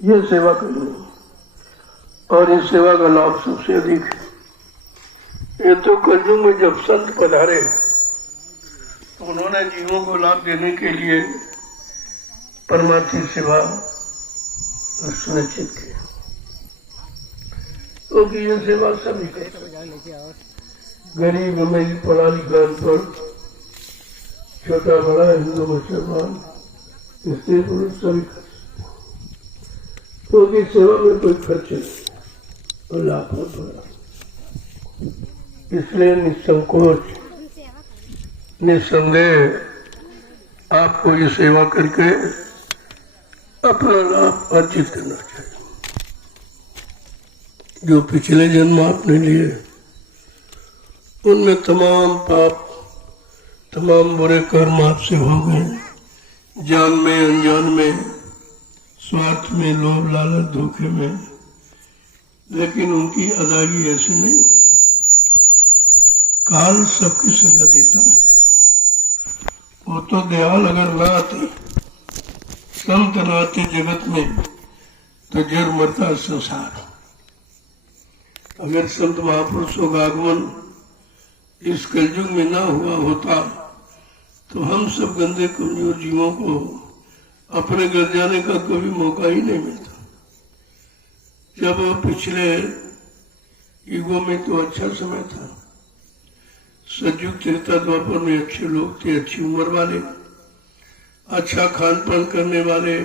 ये सेवा करनी और इस सेवा का लाभ सबसे अधिक है। ये तो कलयुग में जब संत पधारे तो उन्होंने जीवों को लाभ देने के लिए परमार्थी सेवा सुनिश्चित की, क्योंकि ये सेवा सभी करते, गरीब अमीर पढ़ा लिखा अनपढ़ छोटा बड़ा हिंदू मुसलमान स्त्री पुरुष सभी कर सकते, क्योंकि सेवा में कोई खर्च नहीं और लाभ बड़ा। इसलिए निसंकोच निस्संदेह आपको ये सेवा करके अपना लाभ अर्जित करना चाहिए। जो पिछले जन्म आपने लिए उनमें तमाम पाप तमाम बुरे कर्म आपसे हो गए, जान में अनजान में, स्वार्थ में, लोभ लालच धोखे में, लेकिन उनकी अदायगी ऐसे नहीं होती। काल सबकी सजा देता है। वो तो दयाल अगर ना आती, संत न आते जगत में तो जड़ मरता संसार। अगर संत महापुरुषों का आगमन इस कलयुग में ना हुआ होता तो हम सब गंदे कमजोर जीवों को अपने घर जाने का कभी मौका ही नहीं मिलता। जब पिछले युगों में तो अच्छा समय था, सतयुग त्रेता द्वापर में अच्छे लोग थे, अच्छी उम्र वाले, अच्छा खान पान करने वाले,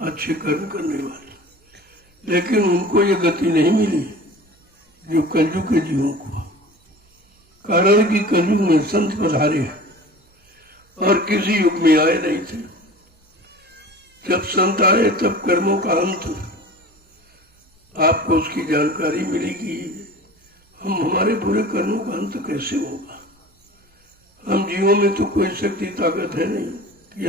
अच्छे कर्म करने वाले, लेकिन उनको ये गति नहीं मिली जो कलयुग के जीवों को। कारण कि कलयुग में संत पधारे हैं और किसी युग में आए नहीं थे। जब संत आए तब कर्मों का अंत, आपको उसकी जानकारी मिलेगी। हम हमारे बुरे कर्मों का अंत कैसे होगा। हम जीवों में तो कोई शक्ति ताकत है नहीं कि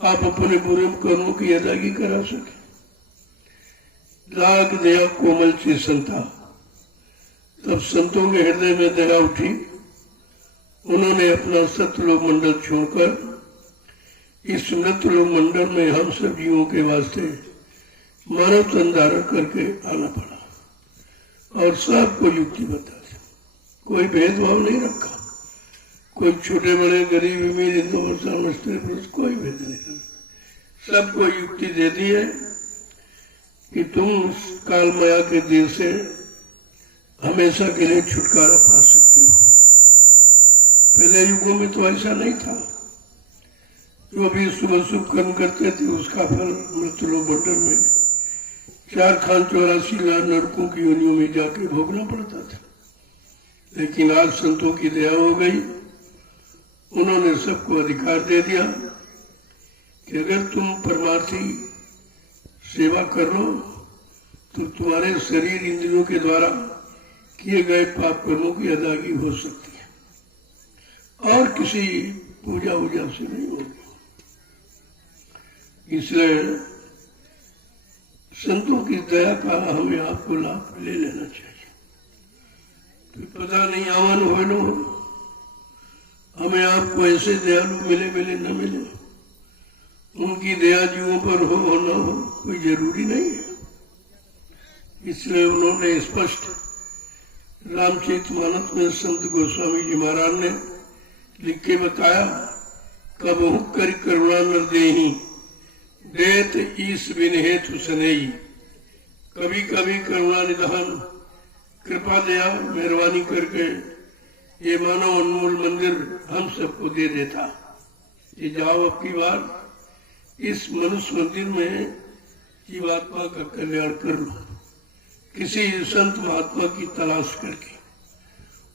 आप अपने बुरे कर्मों की अदायगी करा सके। लाख दया कोमल सी संता, तब संतों के हृदय में दया उठी। उन्होंने अपना सत्यलोक मंडल छोड़कर इस मृतलोक मंडल में हम सब जीवों के वास्ते मानव तन धारण करके आना पड़ा और सबको युक्ति बता दी। कोई भेदभाव नहीं रखा, कोई छोटे बड़े गरीब अमीर हिंदू मुसलमान स्त्री पुरुष कोई भेद नहीं रखा। सबको युक्ति दे दी है कि तुम काल माया के देह से हमेशा के लिए छुटकारा पा सकते हो। पहले युगों में तो ऐसा नहीं था। जो भी सुबह शुभ कर्म करते थे उसका फल मृतलोक मंडल में 484 लाख नरकों की योनियों में जाके भोगना पड़ता था। लेकिन आज संतों की दया हो गई, उन्होंने सबको अधिकार दे दिया कि अगर तुम परमार्थी सेवा कर लो तो तुम्हारे शरीर इंद्रियों के द्वारा किए गए पाप कर्मों की अदायगी हो सकती है और किसी पूजा वूजा से नहीं होगी। इसलिए संतों की दया का हमें आपको लाभ ले लेना चाहिए। तो पता नहीं आवन हो लो, हमें आपको ऐसे दयालु मिले न मिले, उनकी दया जीवों पर हो न हो कोई जरूरी नहीं है। इसलिए उन्होंने स्पष्ट रामचरितमानस में संत गोस्वामी जी महाराज ने लिख के बताया, कब हुक कर करुणा न देही देत ईस बिन हेतु सनेई। कभी कभी करुणा निधान कृपा दया मेहरबानी करके ये मानव अनमोल मंदिर हम सबको दे देता। ये जाओ अब की बार इस मनुष्य मंदिर में जीवात्मा का कल्याण कर लो। किसी संत महात्मा की तलाश करके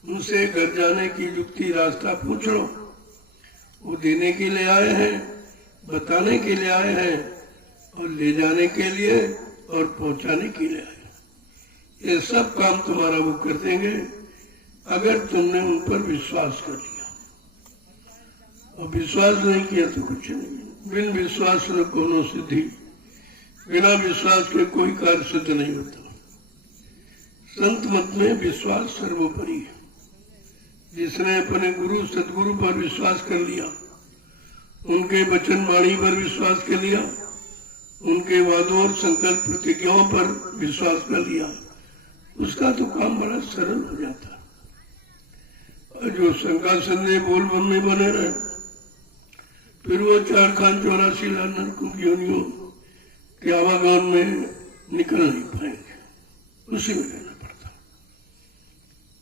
उनसे घर जाने की युक्ति रास्ता पूछ लो। वो देने के लिए आए हैं, बताने के लिए आए हैं और ले जाने के लिए और पहुंचाने के लिए आए हैं। ये सब काम तुम्हारा वो कर देंगे अगर तुमने उन पर विश्वास कर लिया। और विश्वास नहीं किया तो कुछ नहीं। बिन विश्वास न कोनो सिद्धि, बिना विश्वास के कोई कार्य सिद्ध नहीं होता। संत मत में विश्वास सर्वोपरि है। जिसने अपने गुरु सदगुरु पर विश्वास कर लिया, उनके वचन वाणी पर विश्वास कर लिया, उनके वादों और संकल्प प्रतिज्ञाओं पर विश्वास कर लिया, उसका तो काम बड़ा सरल हो जाता। और जो शंका संदेह बोल बम में बने रहे, फिर वो 4 खान 84 लाख नरकों की योनियों के आवागमन में निकल नहीं पाएंगे, उसी में रहना पड़ता।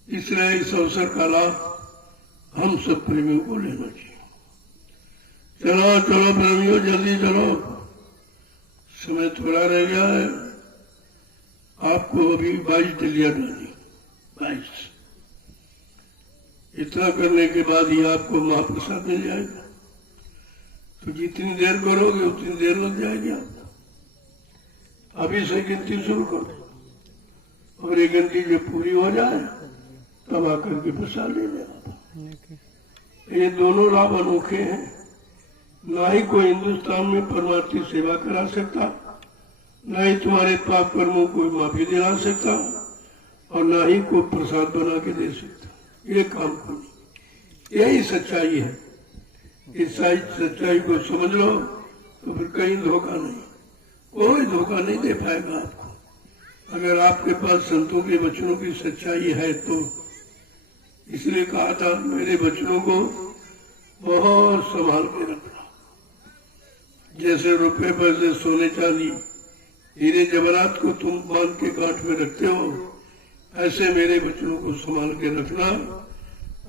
इसलिए इस अवसर का लाभ हम सब प्रेमियों को लेना चाहिए। चलो चलो प्रेमियों, जल्दी चलो, समय थोड़ा रह गया है। आपको अभी 22 डिलिया डाली, 22। इतना करने के बाद ही आपको महाप्रसाद मिल जाएगा। तो जितनी देर करोगे उतनी देर लग जाएगी आपको। अभी से गिनती शुरू करो, और ये गिनती जब पूरी हो जाए तब आकर के प्रसाद ले लेना। ये दोनों लाभ अनोखे हैं। ना ही कोई हिंदुस्तान में परमार्थी सेवा करा सकता, ना ही तुम्हारे पाप कर्मों को माफी दिला सकता, और ना ही कोई प्रसाद बना के दे सकता। ये काम को नहीं, यही सच्चाई है। इस सच्चाई को समझ लो तो फिर कहीं धोखा नहीं, कोई धोखा नहीं दे पाएगा आपको। अगर आपके पास संतों के वचनों की सच्चाई है तो। इसलिए कहा था, मेरे वचनों को बहुत संभाल के रखना। जैसे रुपए पैसे सोने चांदी हीरे जवाहरात को तुम बांध के गांठ में रखते हो, ऐसे मेरे वचनों को संभाल के रखना।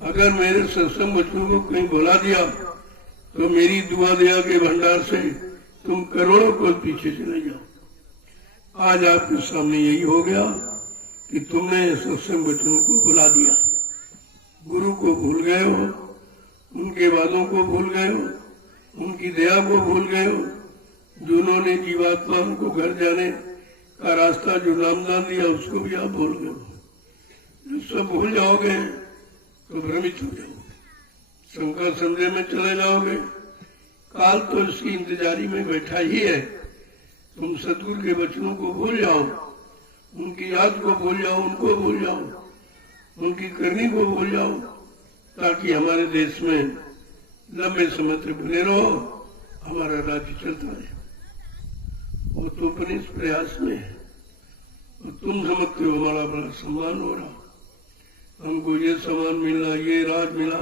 अगर मेरे सत्संग वचनों को कहीं भुला दिया तो मेरी दुआ दया के भंडार से तुम करोड़ों को पीछे चले जाओ। आज आपके सामने यही हो गया कि तुमने सत्संग वचनों को भुला दिया, गुरु को भूल गए हो, उनके वादों को भूल गए हो, उनकी दया को भूल गए हो, जिन्होंने जीवात्मा को घर जाने का रास्ता जो नामदान दिया उसको भी आप भूल गए हो। जब सब भूल जाओगे तो भ्रमित हो जाओगे, शंका संदेह में चले जाओगे। काल तो इसकी इंतजारी में बैठा ही है। तुम सतगुरु के वचनों को भूल जाओ, उनकी याद को भूल जाओ, उनको भूल जाओ, उनकी करनी को भूल जाओ, ताकि हमारे देश में लंबे समय तक बने रहो, हमारा राज्य चलता है। वो तो अपने इस प्रयास में है, और तुम समझते हो हमारा बड़ा सम्मान हो रहा, हमको ये सम्मान मिला, ये राज मिला,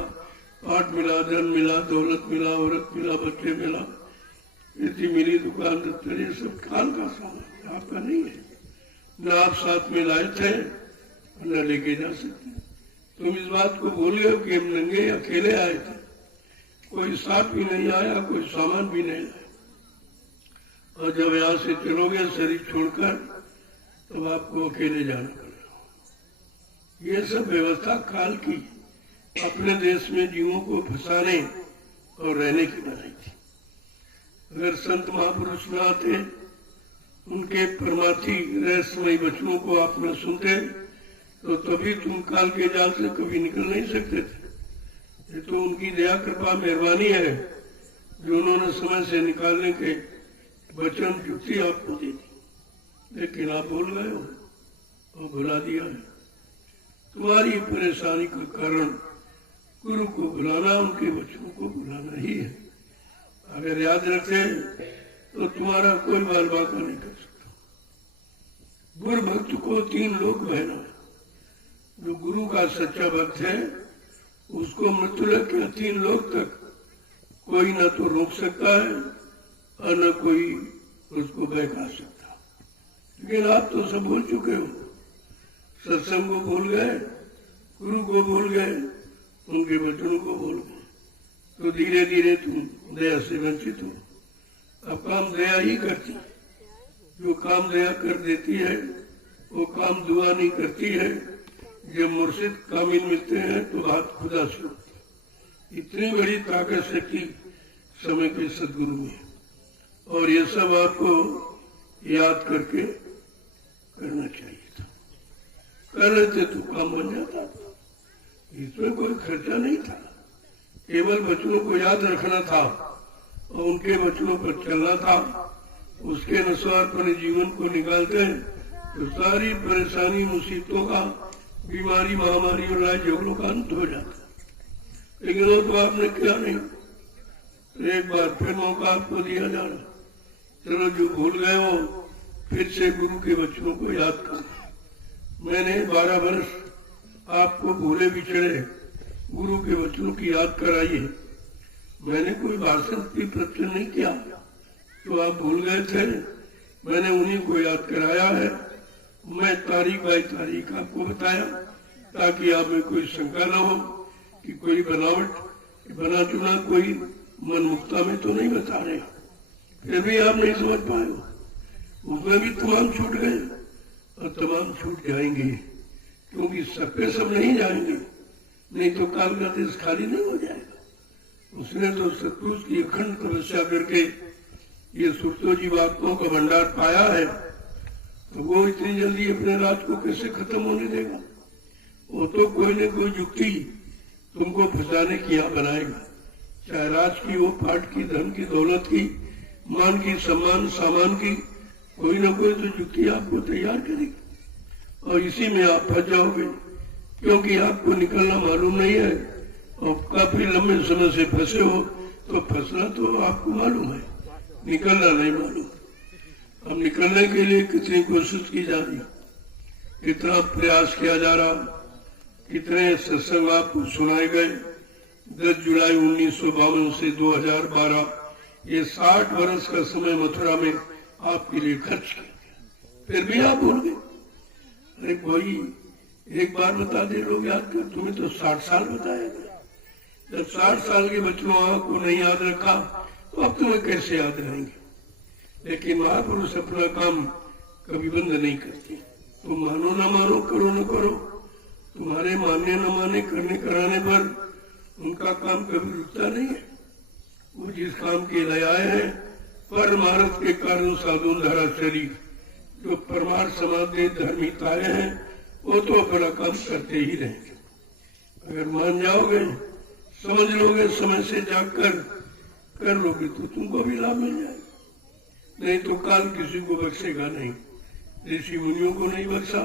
पाठ मिला, धन मिला, दौलत मिला, औरत मिला, बच्चे मिला, इतनी मिली दुकान दफ्तर, ये सब काल का सामान आपका नहीं है। न आप साथ में लाए थे न लेके जा सकते। तुम इस बात को भूल गए कि हम नंगे अकेले आए थे, कोई साथ भी नहीं आया, कोई सामान भी नहीं लाया। और जब यहाँ से चलोगे शरीर छोड़कर, तब आपको अकेले जाना पड़ेगा। ये सब व्यवस्था काल की अपने देश में जीवों को फंसाने और रहने की बनाई थी। अगर संत महापुरुष न आते, उनके परमार्थी रहस्यमयी वचनों को आप न सुनते, तो तभी तुम काल के जाल से कभी निकल नहीं सकते थे। ये तो उनकी दया कृपा मेहरबानी है जो उन्होंने समय से निकालने के वचन युक्ति आपको दी थी, लेकिन आप भूल गए हो और भुला दिया है। तुम्हारी परेशानी का कारण गुरु को भुलाना, उनके वचनों को भुलाना ही है। अगर याद रखे तो तुम्हारा कोई बाल बाका नहीं कर सकता। गुरु भक्त को 3 लोक बहना है। जो गुरु का सच्चा भक्त है उसको मृत्यु के 3 लोक तक कोई ना तो रोक सकता है और न कोई उसको बहका सकता। लेकिन आप तो सब भूल चुके हो, सत्संग को भूल गए, गुरु को भूल गए, उनके वचनों को भूल गए, तो धीरे धीरे तुम दया से वंचित हो। अब काम दया ही करती, जो काम दया कर देती है वो काम दुआ नहीं करती है। जब मुर्शिद कामिल मिलते हैं तो बात खुदा से होती। इतनी बड़ी ताकत शक्ति समय के सदगुरु में, और ये सब आपको याद करके करना चाहिए था। कर रहे थे तो काम बन जाता था, इसमें कोई खर्चा नहीं था। केवल वचनों को याद रखना था और उनके वचनों पर चलना था। उसके अनुसार अपने जीवन को निकालते तो सारी परेशानी, मुसीबतों का, बीमारी, महामारी और लड़ाई झगड़ों का अंत हो जाता। लेकिन वो तो आपने किया नहीं। तो एक बार फिर मौका आपको दिया जा रहा, चलो जो भूल गए हो फिर से गुरु के वचनों को याद करो। मैंने 12 वर्ष आपको भूले बिछड़े गुरु के वचनों की याद कराई है। मैंने कोई भाषण की प्रचलन नहीं किया तो आप भूल गए थे, मैंने उन्हीं को याद कराया है। मैं तारीख बाई तारीख आपको बताया ताकि आप में कोई शंका न हो कि कोई बनावट बना चुना कोई मनमुक्ता में तो नहीं बता रहे। फिर भी आप नहीं समझ पाए, उसमें भी तमाम छूट गए और तमाम छूट जाएंगे, क्योंकि सब पे सब नहीं जाएंगे, नहीं तो काल का देश खाली नहीं हो जाएगा। उसने तो सतपुरुष की अखंड तपस्या करके ये सुरतो जीवात्माओं का भंडार पाया है, तो वो इतनी जल्दी अपने राज को कैसे खत्म होने देगा। वो तो कोई न कोई युक्ति तुमको फंसाने की यहाँ बनाएगा, चाहे राज की हो, पाठ की, धन की, दौलत की, मान की, सम्मान, सामान की, कोई ना कोई तो युक्ति आपको तैयार करेगी और इसी में आप फंस जाओगे, क्योंकि आपको निकलना मालूम नहीं है और काफी लंबे समय से फंसे हो। तो फंसना तो आपको मालूम है, निकलना नहीं मालूम। अब निकलने के लिए कितनी कोशिश की जा रही, कितना प्रयास किया जा रहा, कितने सत्संग आपको सुनाए गए। 10 जुलाई 1952 से 2012 ये 60 वर्ष का समय मथुरा में आपके लिए खर्च किया, फिर भी आप भूल गए। अरे कोई एक बार बता दे लोग याद कर, तुम्हें तो 60 साल बताया गया। जब 60 साल के बच्चों को नहीं याद रखा तो अब तुम्हें कैसे याद रहेंगे। लेकिन महापुरुष अपना काम कभी बंद नहीं करते। तुम मानो न मानो, करो न करो, तुम्हारे मानने न माने, करने कराने पर उनका काम कभी रुकता नहीं है। वो जिस काम के लिए आए हैं, परमार्थ के कारण साधुन धारा शरीर, जो परमार्थ समाधि धर्मिताएं हैं, वो तो अपना काम करते ही रहेंगे। अगर मान जाओगे, समझ लोगे, समय से जाकर कर लोगे तो तुमको भी लाभ मिल जाएगा। नहीं तो काल किसी को बख्शेगा नहीं। ऋषि मुनियों को नहीं बख्शा,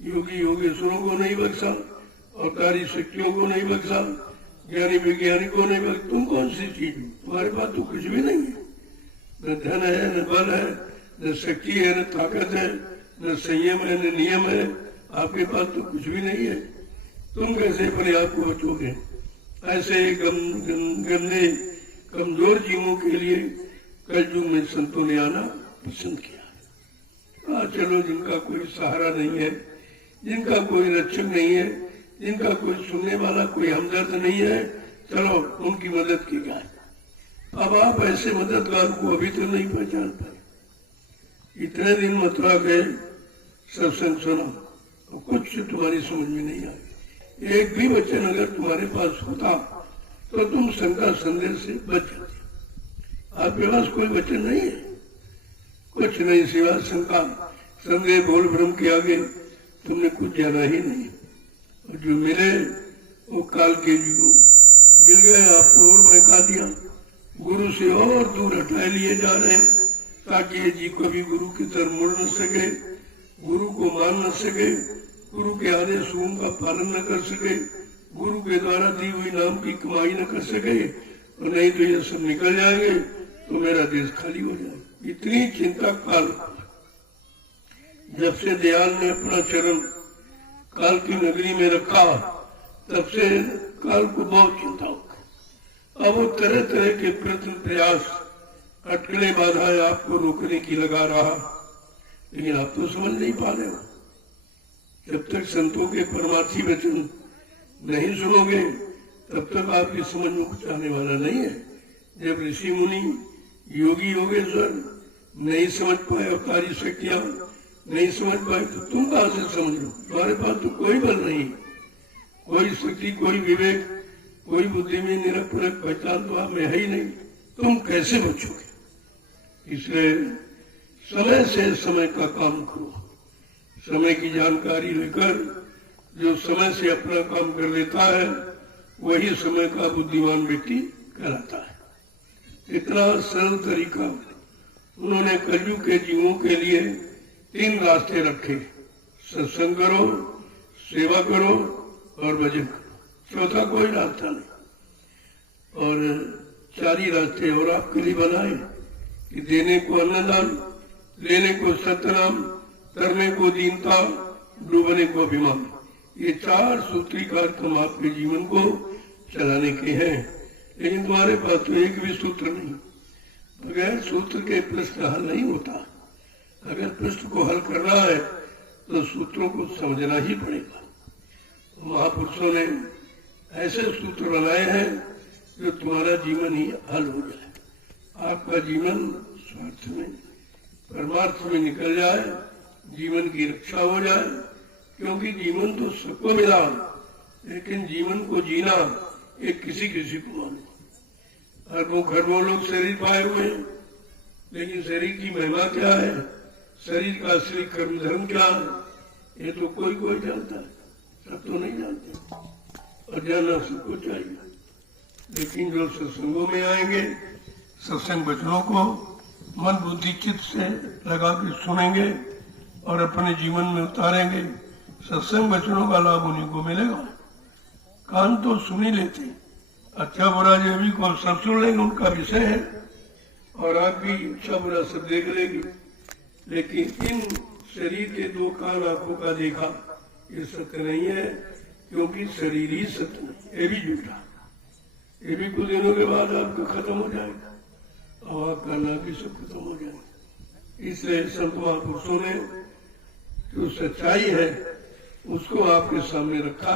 योगी योगेश्वरों को नहीं बख्शा, अवतारी शक्तियों को नहीं बख्शा, ज्ञानी वैज्ञानिक को नहीं बख्शा। तुम कौन सी चीज, तुम्हारे पास तो कुछ भी नहीं है, न धन है, न बल है, न शक्ति है, न ताकत है, न संयम है, न नियम है। आपके पास तो कुछ भी नहीं है। तुम कैसे अपने आप को बचोगे। ऐसे गंदे कमजोर जीवों के लिए कलयुग में संतों ने आना पसंद किया। चलो, जिनका कोई सहारा नहीं है, जिनका कोई रक्षक नहीं है, जिनका कोई सुनने वाला, कोई हमदर्द नहीं है, चलो उनकी मदद की जाए। अब आप ऐसे मददगार को अभी तो नहीं पहचान पाए। इतने दिन मथुरा गए, सत्संग सुना, तो कुछ तुम्हारी समझ में नहीं आई। एक भी वचन अगर तुम्हारे पास होता तो तुम शंका संदेह से बच जाते। आपके पास कोई वचन नहीं है, कुछ नहीं सिवा शंका संदेह बोल भ्रम के आगे तुमने कुछ जाना ही नहीं। और जो मिले वो काल के जीव मिल गए, आपको और बहका दिया, गुरु से और दूर हटाए लिए जा रहे हैं, ताकि ये जीव कभी गुरु की तरफ मुड़ न सके, गुरु को मान न सके, गुरु के आदेशों का पालन न कर सके, गुरु के द्वारा दी हुई नाम की कमाई न कर सके, और नहीं तो ये सब निकल जाएंगे तो मेरा देश खाली हो जाएगा। इतनी चिंता काल, जब से दयाल ने अपना चरण काल की नगरी में रखा, तब से काल को बहुत चिंता हो। अब वो तरह तरह के प्रयत्न प्रयास, अटकलें बाधाएं आपको रोकने की लगा रहा, लेकिन आप तो समझ नहीं पा रहे हो। जब तक संतों के परमार्थी वचन नहीं सुनोगे तब तक आपकी समझ में कुछ आने वाला नहीं है। जब ऋषि मुनि योगी योगेश्वर नहीं समझ पाए, अवतारी शक्तियां नहीं समझ पाए, तो तुम कहां से समझ लो। तुम्हारे पास तो कोई बल नहीं, कोई शक्ति, कोई विवेक, कोई बुद्धि में निरपरक पहचान तो आप में है ही नहीं, तुम कैसे बचोगे। इसलिए समय से समय का काम करो। समय की जानकारी लेकर जो समय से अपना काम कर लेता है वही समय का बुद्धिमान व्यक्ति कहलाता है। इतना सरल तरीका उन्होंने कलयुग के जीवों के लिए 3 रास्ते रखे, सत्संग करो, सेवा करो और भजन करो। चौथा कोई रास्ता नहीं। और 4 ही रास्ते और आपके लिए बनाए, कि देने को अन्नदान, लेने को सत्यनाम, करने को दीनता, डूबने को अभिमान। ये 4 सूत्री कार्यक्रम आपके जीवन को चलाने के हैं। लेकिन तुम्हारे पास तो एक भी सूत्र नहीं। बगैर सूत्र के प्रश्न हल नहीं होता। अगर प्रश्न को हल करना है तो सूत्रों को समझना ही पड़ेगा। महापुरुषों ने ऐसे सूत्र बनाए हैं जो तुम्हारा जीवन ही हल हो जाए, आपका जीवन स्वार्थ में परमार्थ में निकल जाए, जीवन की रक्षा हो जाए। क्योंकि जीवन तो सबको मिला, लेकिन जीवन को जीना एक किसी किसी को मालूम। अरबों खरबों लोग शरीर पाए हुए हैं, लेकिन शरीर की महिमा क्या है, शरीर का असली कर्म धर्म क्या है, ये तो कोई कोई जानता है, सब तो नहीं जानते। और जानना सबको चाहिए। लेकिन जो सत्संगों में आएंगे, सत्संग वचनों को मन बुद्धि चित्त से लगा के सुनेंगे और अपने जीवन में उतारेंगे, सत्संग वचनों का लाभ उन्हीं को मिलेगा। कान तो सुन ही लेते, अच्छा बुरा जो भी को सब सुन लेंगे, उनका विषय है, और आप भी अच्छा बुरा सब देख लेंगे। लेकिन इन शरीर के 2 कान आंखों का देखा ये सत्य नहीं है, क्योंकि शरीर ही सत्य नहीं, ये भी झूठा। ये भी कुछ दिनों के बाद आपका खत्म हो जाएगा और आपका नाम भी सब खत्म हो जाएगा। इसलिए संत महापुरुषों ने जो सच्चाई है उसको आपके सामने रखा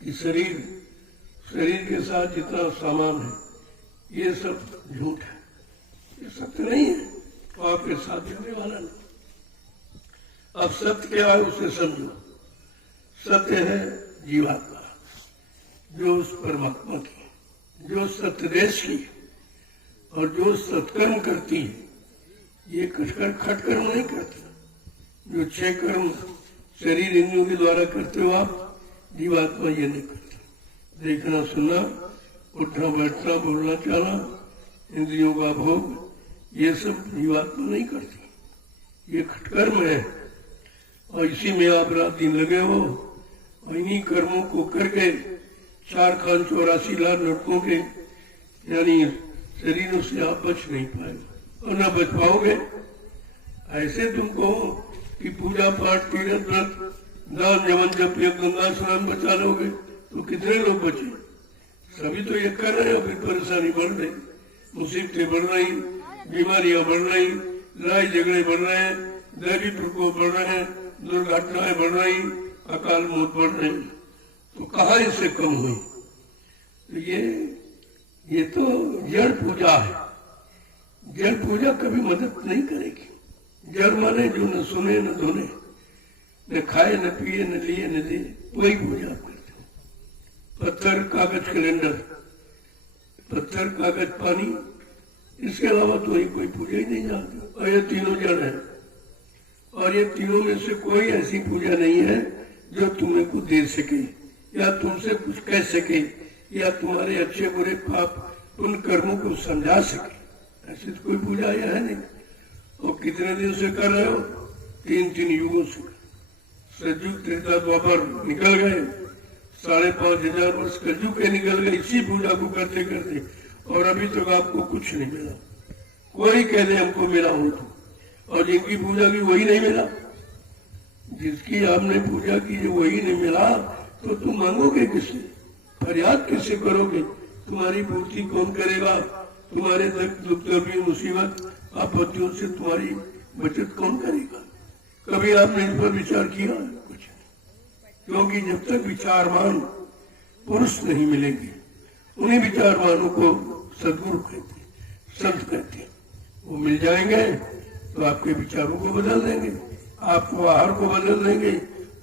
कि शरीर के साथ जितना सामान है ये सब झूठ है, ये सत्य नहीं है, तो आपके साथ चलने वाला नहीं। अब सत्य क्या है उसे समझो। सत्य है जीवात्मा, जो उस परमात्मा की, जो सत्य देश की और जो सत्कर्म करती है। ये खटकर्म नहीं करती। जो 6 कर्म शरीर इंद्रियों के द्वारा करते हो आप, जीवात्मा ये नहीं करती। देखना, सुनना, उठना बैठना, बोलना चालना, इंद्रियों का भोग, ये सब जीवात्मा नहीं करती। ये खटकर्म है और इसी में आप रात दिन लगे हो और इन्हीं कर्मों को करके 4 खान 84 लाख लड़कों के यानी शरीरों से आप बच नहीं पाए और न बच पाओगे। ऐसे तुम कहो कि पूजा पाठ तीर्थ व्रत दान जवन जप गंगा स्नान बचा लोगे तो कितने लोग बचे? सभी तो ये कर रहे हो, फिर परेशानी बढ़ रही, मुसीबतें बढ़ रही, बीमारियां बढ़ रही, लड़ाई झगड़े बढ़ रहे हैं, दैवी प्रकोप बढ़ रहे हैं, दुर्घटनाएं बढ़ रही, अकाल मौत बढ़ रही, तो कहाँ इससे कम हुई? तो ये तो जड़ पूजा है। जड़ पूजा कभी मदद नहीं करेगी। जड़ माने जो न सुने न धुने, न खाए न पिए न लिए न दे, वही पूजा करते हो। पत्थर कागज कैलेंडर, पत्थर कागज पानी, इसके अलावा तो कोई पूजा ही नहीं जानते। और ये तीनों जड़ है, और ये तीनों में से कोई ऐसी पूजा नहीं है जो तुम्हें कुछ दे सके या तुमसे कुछ कह सके या तुम्हारे अच्छे बुरे पाप उन कर्मों को समझा सके। ऐसी तो कोई पूजा यह है नहीं। और कितने दिन से कर रहे हो? 3 युगों से। सतयुग त्रेता द्वापर निकल गए, 5,500 वर्ष कलयुग के निकल गए इसी पूजा को करते करते, और अभी तक आपको कुछ नहीं मिला। कोई कह दे हमको मिला हो तो, और जिनकी पूजा की वही नहीं मिला, जिसकी आपने पूजा की जो वही नहीं मिला, तो तुम मांगोगे किससे? फरियाद किससे करोगे? तुम्हारी पूर्ति कौन करेगा? तुम्हारे दुख तकलीफ मुसीबत आपत्तियों से तुम्हारी बचत कौन करेगा? कभी आपने इस पर विचार किया? कुछ नहीं। क्योंकि जब तक विचारवान पुरुष नहीं मिलेंगे, उन्हीं विचारवानों को सदगुरु कहते, संत कहते, वो मिल जाएंगे तो आपके विचारों को बदल देंगे, आपको आहार को बदल देंगे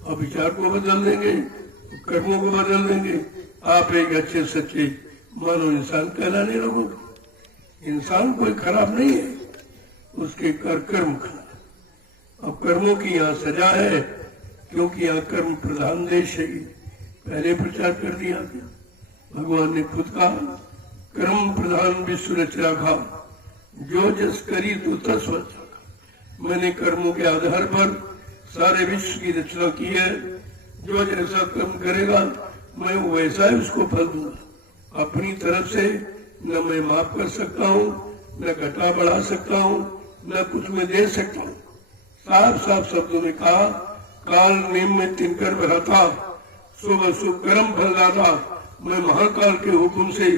और विचार को बदल देंगे, कर्मों को बदल देंगे। आप एक अच्छे सच्चे मानो इंसान कहलाने लगोगे। इंसान कोई खराब नहीं है, उसके कर्म खराब। अब कर्मों की यहाँ सजा है, क्योंकि यहाँ कर्म प्रधान देश है। पहले प्रचार कर दिया गया, भगवान ने खुद कहा, कर्म प्रधान विश्व रच रखा, जो जस करी तो तस वच रखा। मैंने कर्मों के आधार पर सारे विश्व की रचना की है। जो जैसा कर्म करेगा मैं वैसा ही उसको फल दूंगा। अपनी तरफ से न मैं माफ कर सकता हूँ, न घटा बढ़ा सकता हूँ, न कुछ में दे सकता हूँ। साफ साफ शब्दों ने कहा, काल नियम में तिनकर भराता, शुभ शुभ कर्म फल दाता। मैं महाकाल के हुक्म से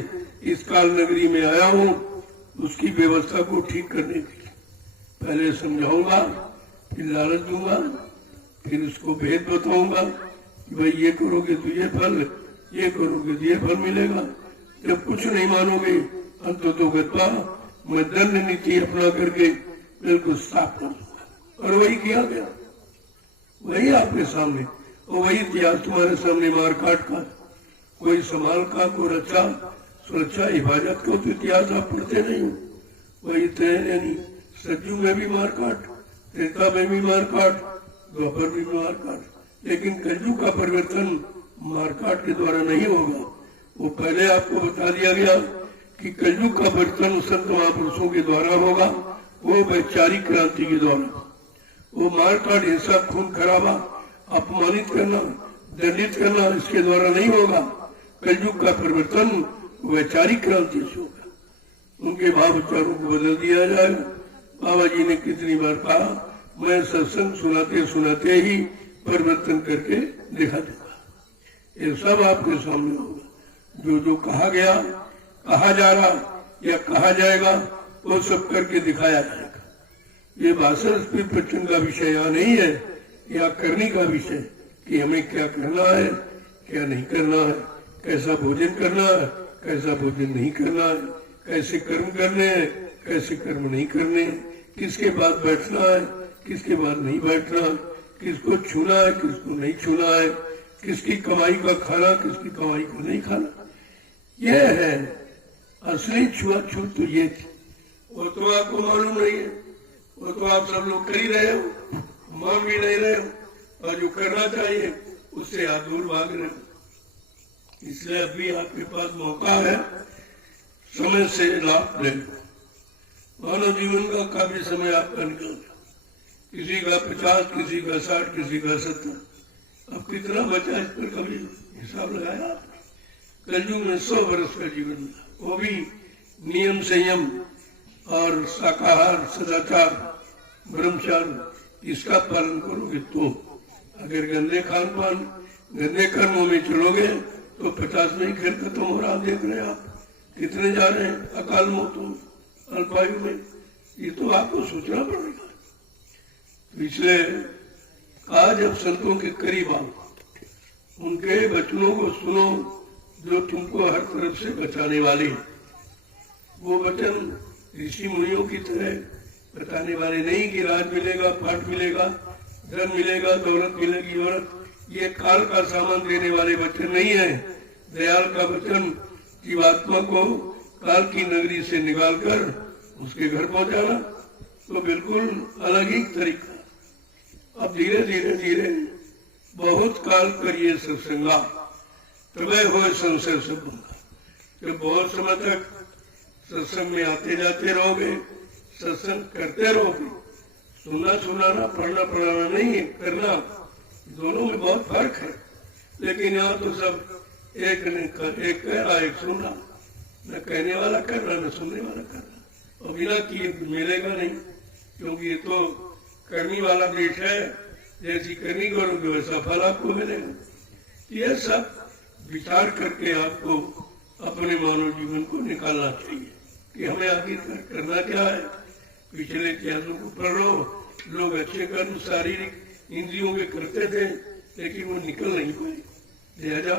इस काल नगरी में आया हूँ, उसकी व्यवस्था को ठीक करने के लिए। पहले समझाऊंगा, फिर लालच दूंगा, फिर उसको भेद बताऊंगा कि भाई ये करोगे तो ये फल, ये करोगे तो ये फल मिलेगा। जब कुछ नहीं मानोगे अंततो गत्वा मैं दंड नीति अपना करके बिल्कुल साफ कर दूंगा। और वही किया गया, वही आपके सामने, और वही इतिहास तुम्हारे सामने मारकाट का। कोई संभाल का, कोई रक्षा सुरक्षा हिफाजत का तो इतिहास आप पढ़ते नहीं हो। वही तय यानी सज्जू में भी मारकाट, त्रेता में भी मारकाट, द्वापर में भी मारकाट। लेकिन कलयुग का परिवर्तन मारकाट के द्वारा नहीं होगा। वो पहले आपको बता दिया गया कि कलयुग का परिवर्तन संत महापुरुषों के द्वारा होगा, वो वैचारिक क्रांति के द्वारा। वो मारकाट, हिंसा, खून खराबा, अपमानित करना, दंडित करना, इसके द्वारा नहीं होगा। कलयुग का परिवर्तन वैचारिक क्रांति से होगा। उनके भाव विचारों को बदल दिया जाएगा। बाबा जी ने कितनी बार कहा, मैं सत्संग सुनाते सुनाते ही परिवर्तन करके दिखा दूंगा। ये सब आपके सामने होगा। जो जो कहा गया, कहा जा रहा या कहा जाएगा, वो सब करके दिखाया जाएगा। ये भाषण प्रवचन का विषय यहाँ नहीं है, या करने का विषय कि हमें क्या करना है, क्या नहीं करना है, कैसा भोजन करना है, कैसा भोजन नहीं करना है, कैसे कर्म करने हैं, कैसे कर्म नहीं करने हैं, किसके बाद बैठना है, किसके बाद नहीं बैठना है, किसको छूना है, किसको नहीं छूना है, किसकी कमाई का खाना, किसकी कमाई को नहीं खाना। यह है असली छुआछूत। तो ये थी, वो तो आपको मालूम नहीं है, वो तो आप सब लोग कर ही रहे हो, मान भी नहीं रहे हो, और जो करना चाहिए उससे आप दूर भाग रहे हो। इसलिए अभी आपके पास मौका है, समय से लाभ ले लो। मानव जीवन का काफी समय आपका निकल गया, किसी का 50, किसी का 60, किसी का 70। अब कितना बचा इस पर कभी हिसाब लगाया आपने? कलयुग में 100 वर्ष का जीवन मिला, वो भी नियम संयम और शाकाहार, सदाचार, ब्रह्मचार्य, इसका पालन करोगे तो। अगर गंदे खान पान, गंदे कर्मों में चलोगे तो 50 में ही खेल खत्म हो रहा। देख रहे हैं आप कितने जा रहे हैं अकाल मौतों, अल्पायु में। ये तो आपको सोचना पड़ेगा। तो इसलिए आज जब संतों के करीब आओ, उनके वचनों को सुनो जो तुमको हर तरफ से बचाने वाले हैं। वो वचन ऋषि मुनियों की तरह बताने वाले नहीं कि राज मिलेगा, पाठ मिलेगा, धन मिलेगा, दौलत मिलेगी, औरत। ये काल का सामान देने वाले वचन नहीं है। दयाल का वचन जीवात्मा को काल की नगरी से निकालकर उसके घर पहुंचाना, तो बिल्कुल अलग ही तरीका। अब धीरे धीरे धीरे बहुत काल करिए सत्संगा, तबे हो संशय संबंध। जब बहुत समय तक सत्संग में आते जाते रहोगे, सत्संग करते रहोगे, सुनना सुनाना, पढ़ना पढ़ाना नहीं है, करना, दोनों में बहुत फर्क है। लेकिन यहाँ तो सब एक कह रहा, एक सुन रहा, न कहने वाला कर रहा, न सुनने वाला कर रहा। और बिना किए मिलेगा नहीं, क्योंकि ये तो करने वाला देश है। जैसी करनी करोगे वैसा फल आपको मिलेगा। ये सब विचार करके आपको अपने मानव जीवन को निकालना चाहिए कि हमें आखिर करना क्या है। पिछले इतिहासों को पढ़ लो, लोग अच्छे कर्म शारीरिक इंद्रियों के करते थे, लेकिन वो निकल नहीं पाए। लिहाजा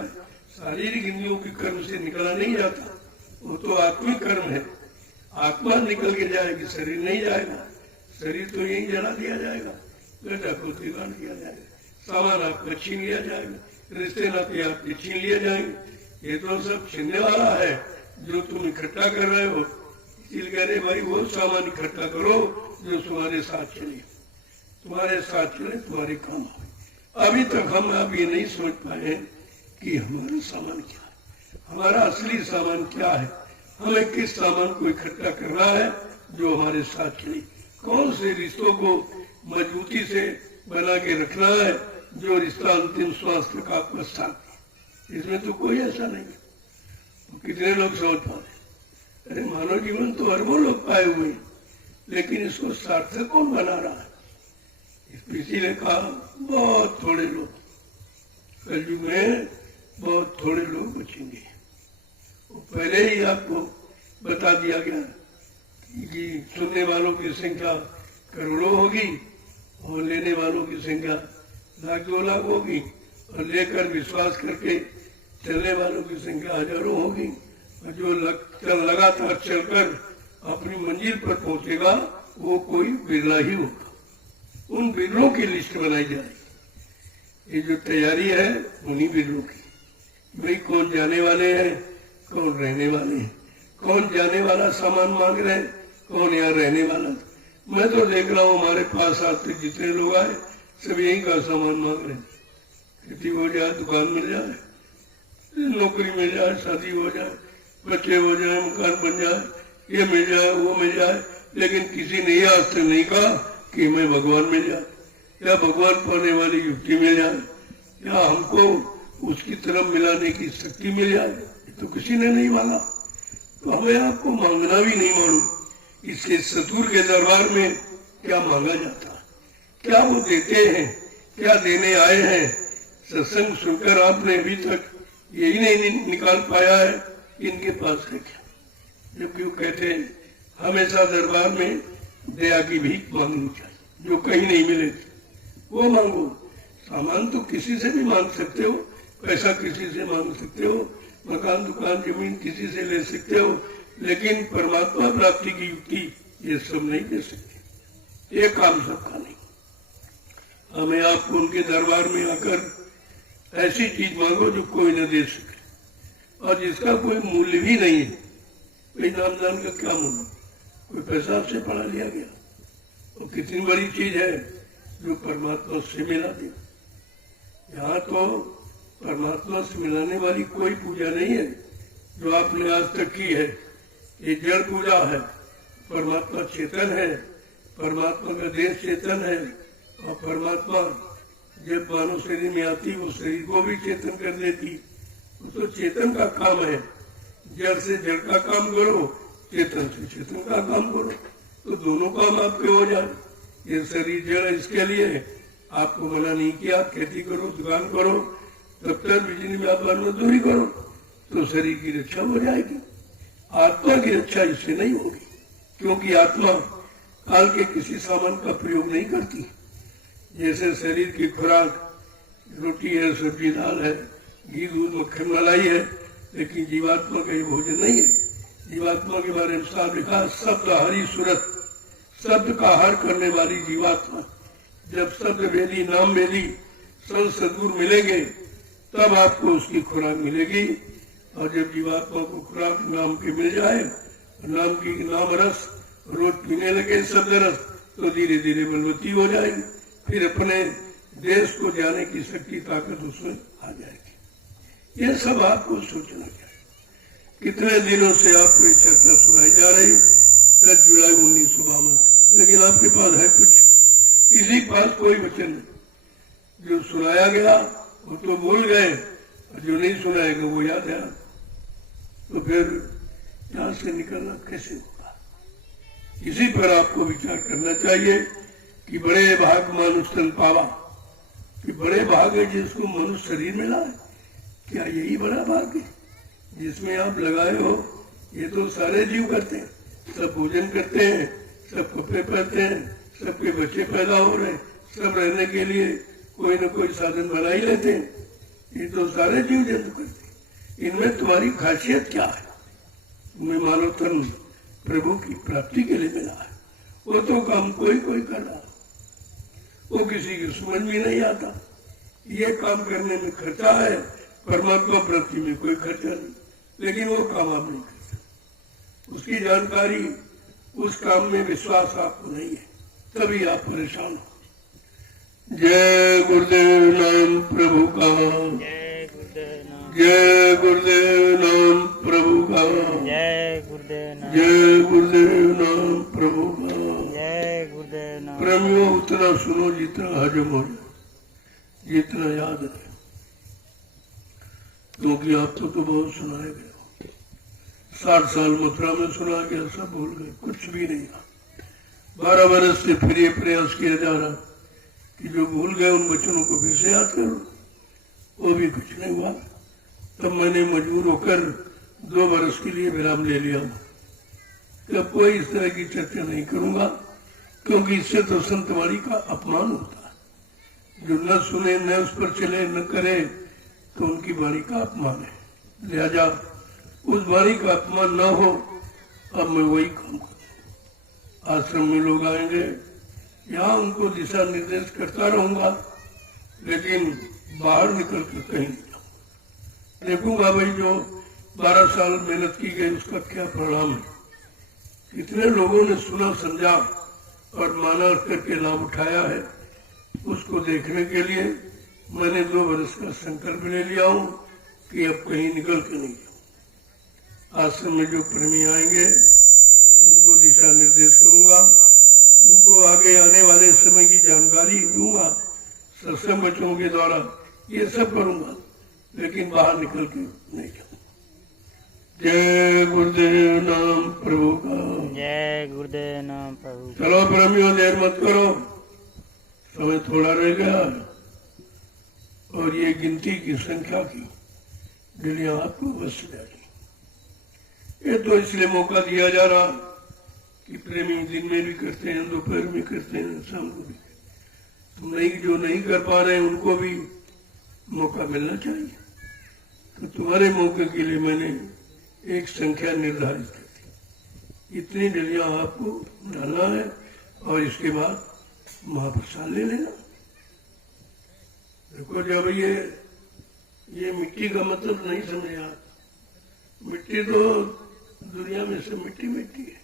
शारीरिक इंद्रियों के कर्म से निकला नहीं जाता, वो तो आत्मिक कर्म है। आत्मा निकल के जाएगी, शरीर नहीं जाएगा। शरीर तो यही जला दिया जाएगा, गड्ढा को दिवान दिया जाएगा, सामान आपका छीन लिया जाएगा, रिश्ते नाते आपके छीन लिए जाएंगे। ये तो सब छीनने वाला है जो तुम इकट्ठा कर रहे हो। इसलिए कह रहे भाई वो सामान इकट्ठा करो जो तुम्हारे साथ चले, तुम्हारे साथ चले, तुम्हारे काम आए। अभी तक हम आप ये नहीं समझ पाए कि हमारा सामान क्या है, हमारा असली सामान क्या है, हमें किस सामान को इकट्ठा करना है जो हमारे साथ चले। कौन से रिश्तों को मजबूती से बना के रखना है जो रिश्ता अंतिम श्वास तक आपका साथ है। इसमें तो कोई ऐसा नहीं है। कितने लोग समझ पाते, अरे मानव जीवन तो अरबों लोग पाए हुए हैं, लेकिन इसको सार्थक कौन बना रहा है? इसीलिए कहा बहुत थोड़े लोग कलयुग में, बहुत थोड़े लोग बचेंगे। वो पहले ही आपको बता दिया गया कि सुनने वालों की संख्या करोड़ों होगी और लेने वालों की संख्या लाख 2 लाख होगी, और लेकर विश्वास करके चलने वालों की संख्या हजारों होगी। और जो लगातार चलकर अपनी मंजिल पर पहुंचेगा वो कोई बिरला ही होगा। उन बिरलों की लिस्ट बनाई जाएगी। ये जो तैयारी है उन्हीं बिरलों की, भाई कौन जाने वाले हैं, कौन रहने वाले हैं, कौन जाने वाला सामान मांग रहे हैं, कौन यहाँ रहने वाला। मैं तो देख रहा हूँ हमारे पास आते जितने लोग आए सब यही का सामान मांग रहे हैं। खेती हो जाए, दुकान मिल जाए, नौकरी मिल जाए, शादी हो जाए, बच्चे हो जाए, मकान बन जाए, ये मिल जाए, वो मिल जाए, लेकिन किसी ने आज तक नहीं कहा कि मैं भगवान मिल जाए, या भगवान पाने वाली युक्ति मिल जाए, या हमको उसकी तरफ मिलाने की शक्ति मिल जाए। तो किसी ने नहीं मांगा, तो हमें आपको मांगना भी नहीं मालूम। इससे सतगुरु के दरबार में क्या मांगा जाता है, क्या वो देते हैं, क्या देने आए हैं। सत्संग सुनकर आपने अभी तक यही नहीं निकाल पाया है इनके पास है क्या, जबकि वो कहते हैं हमेशा दरबार में दया की भीख मांगनी चाहिए, जो कहीं नहीं मिले वो मांगो। सामान तो किसी से भी मांग सकते हो, पैसा किसी से मांग सकते हो, मकान दुकान जमीन किसी से ले सकते हो, लेकिन परमात्मा प्राप्ति की युक्ति ये सब नहीं दे सकते। ये काम सबका नहीं। हमें आपको उनके दरबार में आकर ऐसी चीज मांगो जो कोई न दे सके और जिसका कोई मूल्य भी नहीं है। कोई नाम दान का क्या मूल्य, कोई पैसा आपसे पढ़ा लिया गया, और कितनी बड़ी चीज है जो परमात्मा से मिला दे। यहाँ तो परमात्मा से मिलाने वाली कोई पूजा नहीं है जो आपने आज तक की है। ये जड़ पूजा है। परमात्मा चेतन है, परमात्मा का देह चेतन है, और परमात्मा जब मानव शरीर में आती वो शरीर को भी चेतन कर देती। तो चेतन का काम है, जड़ से जड़ का काम करो, चेतन से चेतन का काम करो, तो दोनों काम आपके हो जाए। ये शरीर जड़ इसके लिए आपको मना नहीं किया, खेती करो, दुकान करो, दफ्तर बिजली व्यापार मजदूरी करो, तो शरीर की रक्षा हो जाएगी। आत्मा की रक्षा इससे नहीं होगी, क्योंकि आत्मा काल के किसी सामान का प्रयोग नहीं करती। जैसे शरीर की खुराक रोटी है, सब्जी दाल है, घी दूध मक्खन मलाई है, लेकिन जीवात्मा का ये भोजन नहीं है। जीवात्मा के बारे में साफ लिखा, शब्द हरि सूरत, शब्द का हर करने वाली जीवात्मा। जब शब्द वेदी नाम वेदी संत सद्गुरु मिलेंगे तब आपको उसकी खुराक मिलेगी। और जब जीवात्मा को खुराक नाम की मिल जाए, नाम की नाम रस रोज पीने लगे शब्द रस, तो धीरे धीरे बलवती हो जाएगी। फिर अपने देश को जाने की शक्ति ताकत उसमें आ जाएगी। ये सब आपको सोचना चाहिए। कितने दिनों से आपको ये चर्चा सुनाई जा रही, 10 जुलाई 1952, लेकिन आपके पास है कुछ, किसी पास कोई वचन नहीं। जो सुनाया गया वो तो भूल गए, और जो नहीं सुनाएगा वो याद है। तो फिर यहाँ से निकलना कैसे होगा? इसी पर आपको विचार करना चाहिए कि बड़े भाग मानुष तन पावा, कि बड़े भाग है जिसको मनुष्य शरीर मिला है। क्या यही बड़ा भाग है जिसमें आप लगाए हो? ये तो सारे जीव करते हैं, सब भोजन करते हैं, सब कपड़े पहनते हैं, सबके बच्चे पैदा हो रहे हैं, सब रहने के लिए कोई न कोई साधन बना ही लेते हैं। ये तो सारे जीव जंतु करते हैं। इनमें तुम्हारी खासियत क्या है? तुम्हें मानव तन प्रभु की प्राप्ति के लिए मिला है। वो तो काम कोई कोई कर रहा, वो किसी की समझ में नहीं आता। ये काम करने में खर्चा है, परमात्मा प्राप्ति में कोई खर्चा नहीं, लेकिन वो काम आप नहीं करते। उसकी जानकारी, उस काम में विश्वास आपको नहीं है, तभी आप परेशान हो। जय गुरुदेव नाम प्रभु का, जय गुरुदेव नाम प्रभु का, जय गुरुदेव नाम, जय गुरुदेव नाम प्रभु का। जय गुरुदेव नाम। प्रेमियों उतना सुनो जितना हजम हो जाए, जितना याद रहे, क्योंकि आपको तो बहुत सुनाया गया। 60 साल मथुरा में सुना गया, सब भूल गए, कुछ भी नहीं। 12 वर्ष से फिर ये प्रयास किया जा रहा कि जो भूल गए उन वचनों को फिर से याद करो, वो भी कुछ नहीं हुआ। तब मैंने मजबूर होकर 2 वर्ष के लिए विराम ले लिया। अब कोई इस तरह की चर्चा नहीं करूंगा, क्योंकि इससे तो संत वाणी का अपमान होता है। जो न सुने, न उस पर चले, न करे, तो उनकी वाणी का अपमान है। लिहाजा उस वाणी का अपमान न हो, अब मैं वही काम करूँ। आश्रम में लोग आएंगे, यहाँ उनको दिशा निर्देश करता रहूंगा, लेकिन बाहर निकल कर कहीं नहीं जाऊंगा। देखूंगा भाई जो 12 साल मेहनत की गई उसका क्या परिणाम है। कितने लोगों ने सुना, समझा और माना करके लाभ उठाया है, उसको देखने के लिए मैंने 2 वर्ष का संकल्प ले लिया हूँ कि अब कहीं निकल के नहीं जाऊँ। आश्रम में जो प्रेमी आएंगे उनको दिशा निर्देश करूंगा, उनको आगे आने वाले समय की जानकारी दूंगा, सत्संग बच्चों के द्वारा ये सब करूंगा, लेकिन बाहर निकल के नहीं जाऊंगा। जय गुरुदेव नाम प्रभु का। जय गुरुदेव नाम प्रभु। चलो प्रेमियों, देर मत करो, समय थोड़ा रह गया और ये गिनती की संख्या की डिलियां आपको बस जाएगी। ये तो इसलिए मौका दिया जा रहा कि प्रेमी दिन में भी करते हैं, दोपहर में करते हैं, शाम को भी। तुम नहीं, जो नहीं कर पा रहे हैं उनको भी मौका मिलना चाहिए। तो तुम्हारे मौके के लिए मैंने एक संख्या निर्धारित कर दी, इतनी डलियां आपको डालना है और इसके बाद महाप्रसाद ले लेना। देखो, जब ये मिट्टी का मतलब नहीं समझे आप। मिट्टी तो दुनिया में सब मिट्टी मिट्टी है,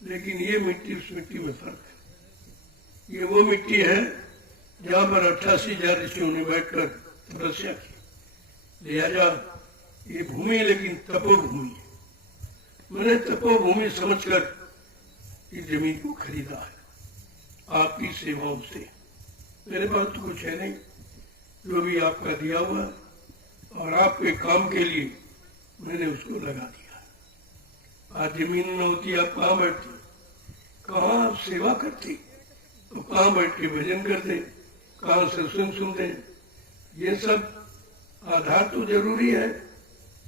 लेकिन ये मिट्टी उस मिट्टी में फर्क है। ये वो मिट्टी है जहाँ पर 88,000 ऋषियों ने बैठकर तपस्या की। लिहाजा ये भूमि लेकिन तपोभूमि है। मैंने तपोभूमि समझकर इस जमीन को खरीदा है आपकी सेवाओं से। मेरे पास तो कुछ है नहीं, जो भी आपका दिया हुआ है और आपके काम के लिए मैंने उसको लगा दिया। आज जमीन न होती आप कहाँ बैठते, कहाँ आप सेवा करते, तो कहाँ बैठ के भजन करते, कहाँ सत्संग सुनते। ये सब आधार तो जरूरी है,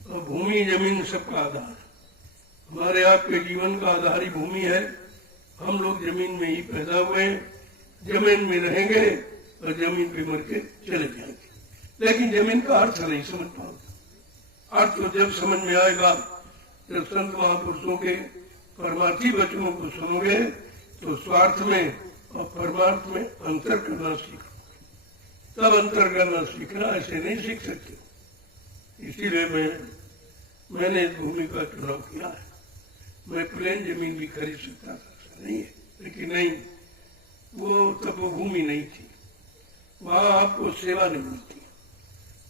और भूमि जमीन सबका आधार। हमारे आपके जीवन का आधार ही भूमि है। हम लोग जमीन में ही पैदा हुए, जमीन में रहेंगे और जमीन पे मर के चले जाएंगे। लेकिन जमीन का अर्थ नहीं समझ पाओगे। अर्थ तो जब समझ में आएगा, जब संत महापुरुषों के परमार्थी वचनों को सुनोगे, तो स्वार्थ में और परमार्थ में अंतर करना सीखोगे। तब अंतर करना सीखना, ऐसे नहीं सीख सकते। इसीलिए मैंने इस भूमि का चुनाव किया है। मैं प्लेन जमीन भी खरीद सकता था, नहीं है, लेकिन नहीं, वो तपोभूमि नहीं थी, वहां आपको सेवा नहीं मिलती।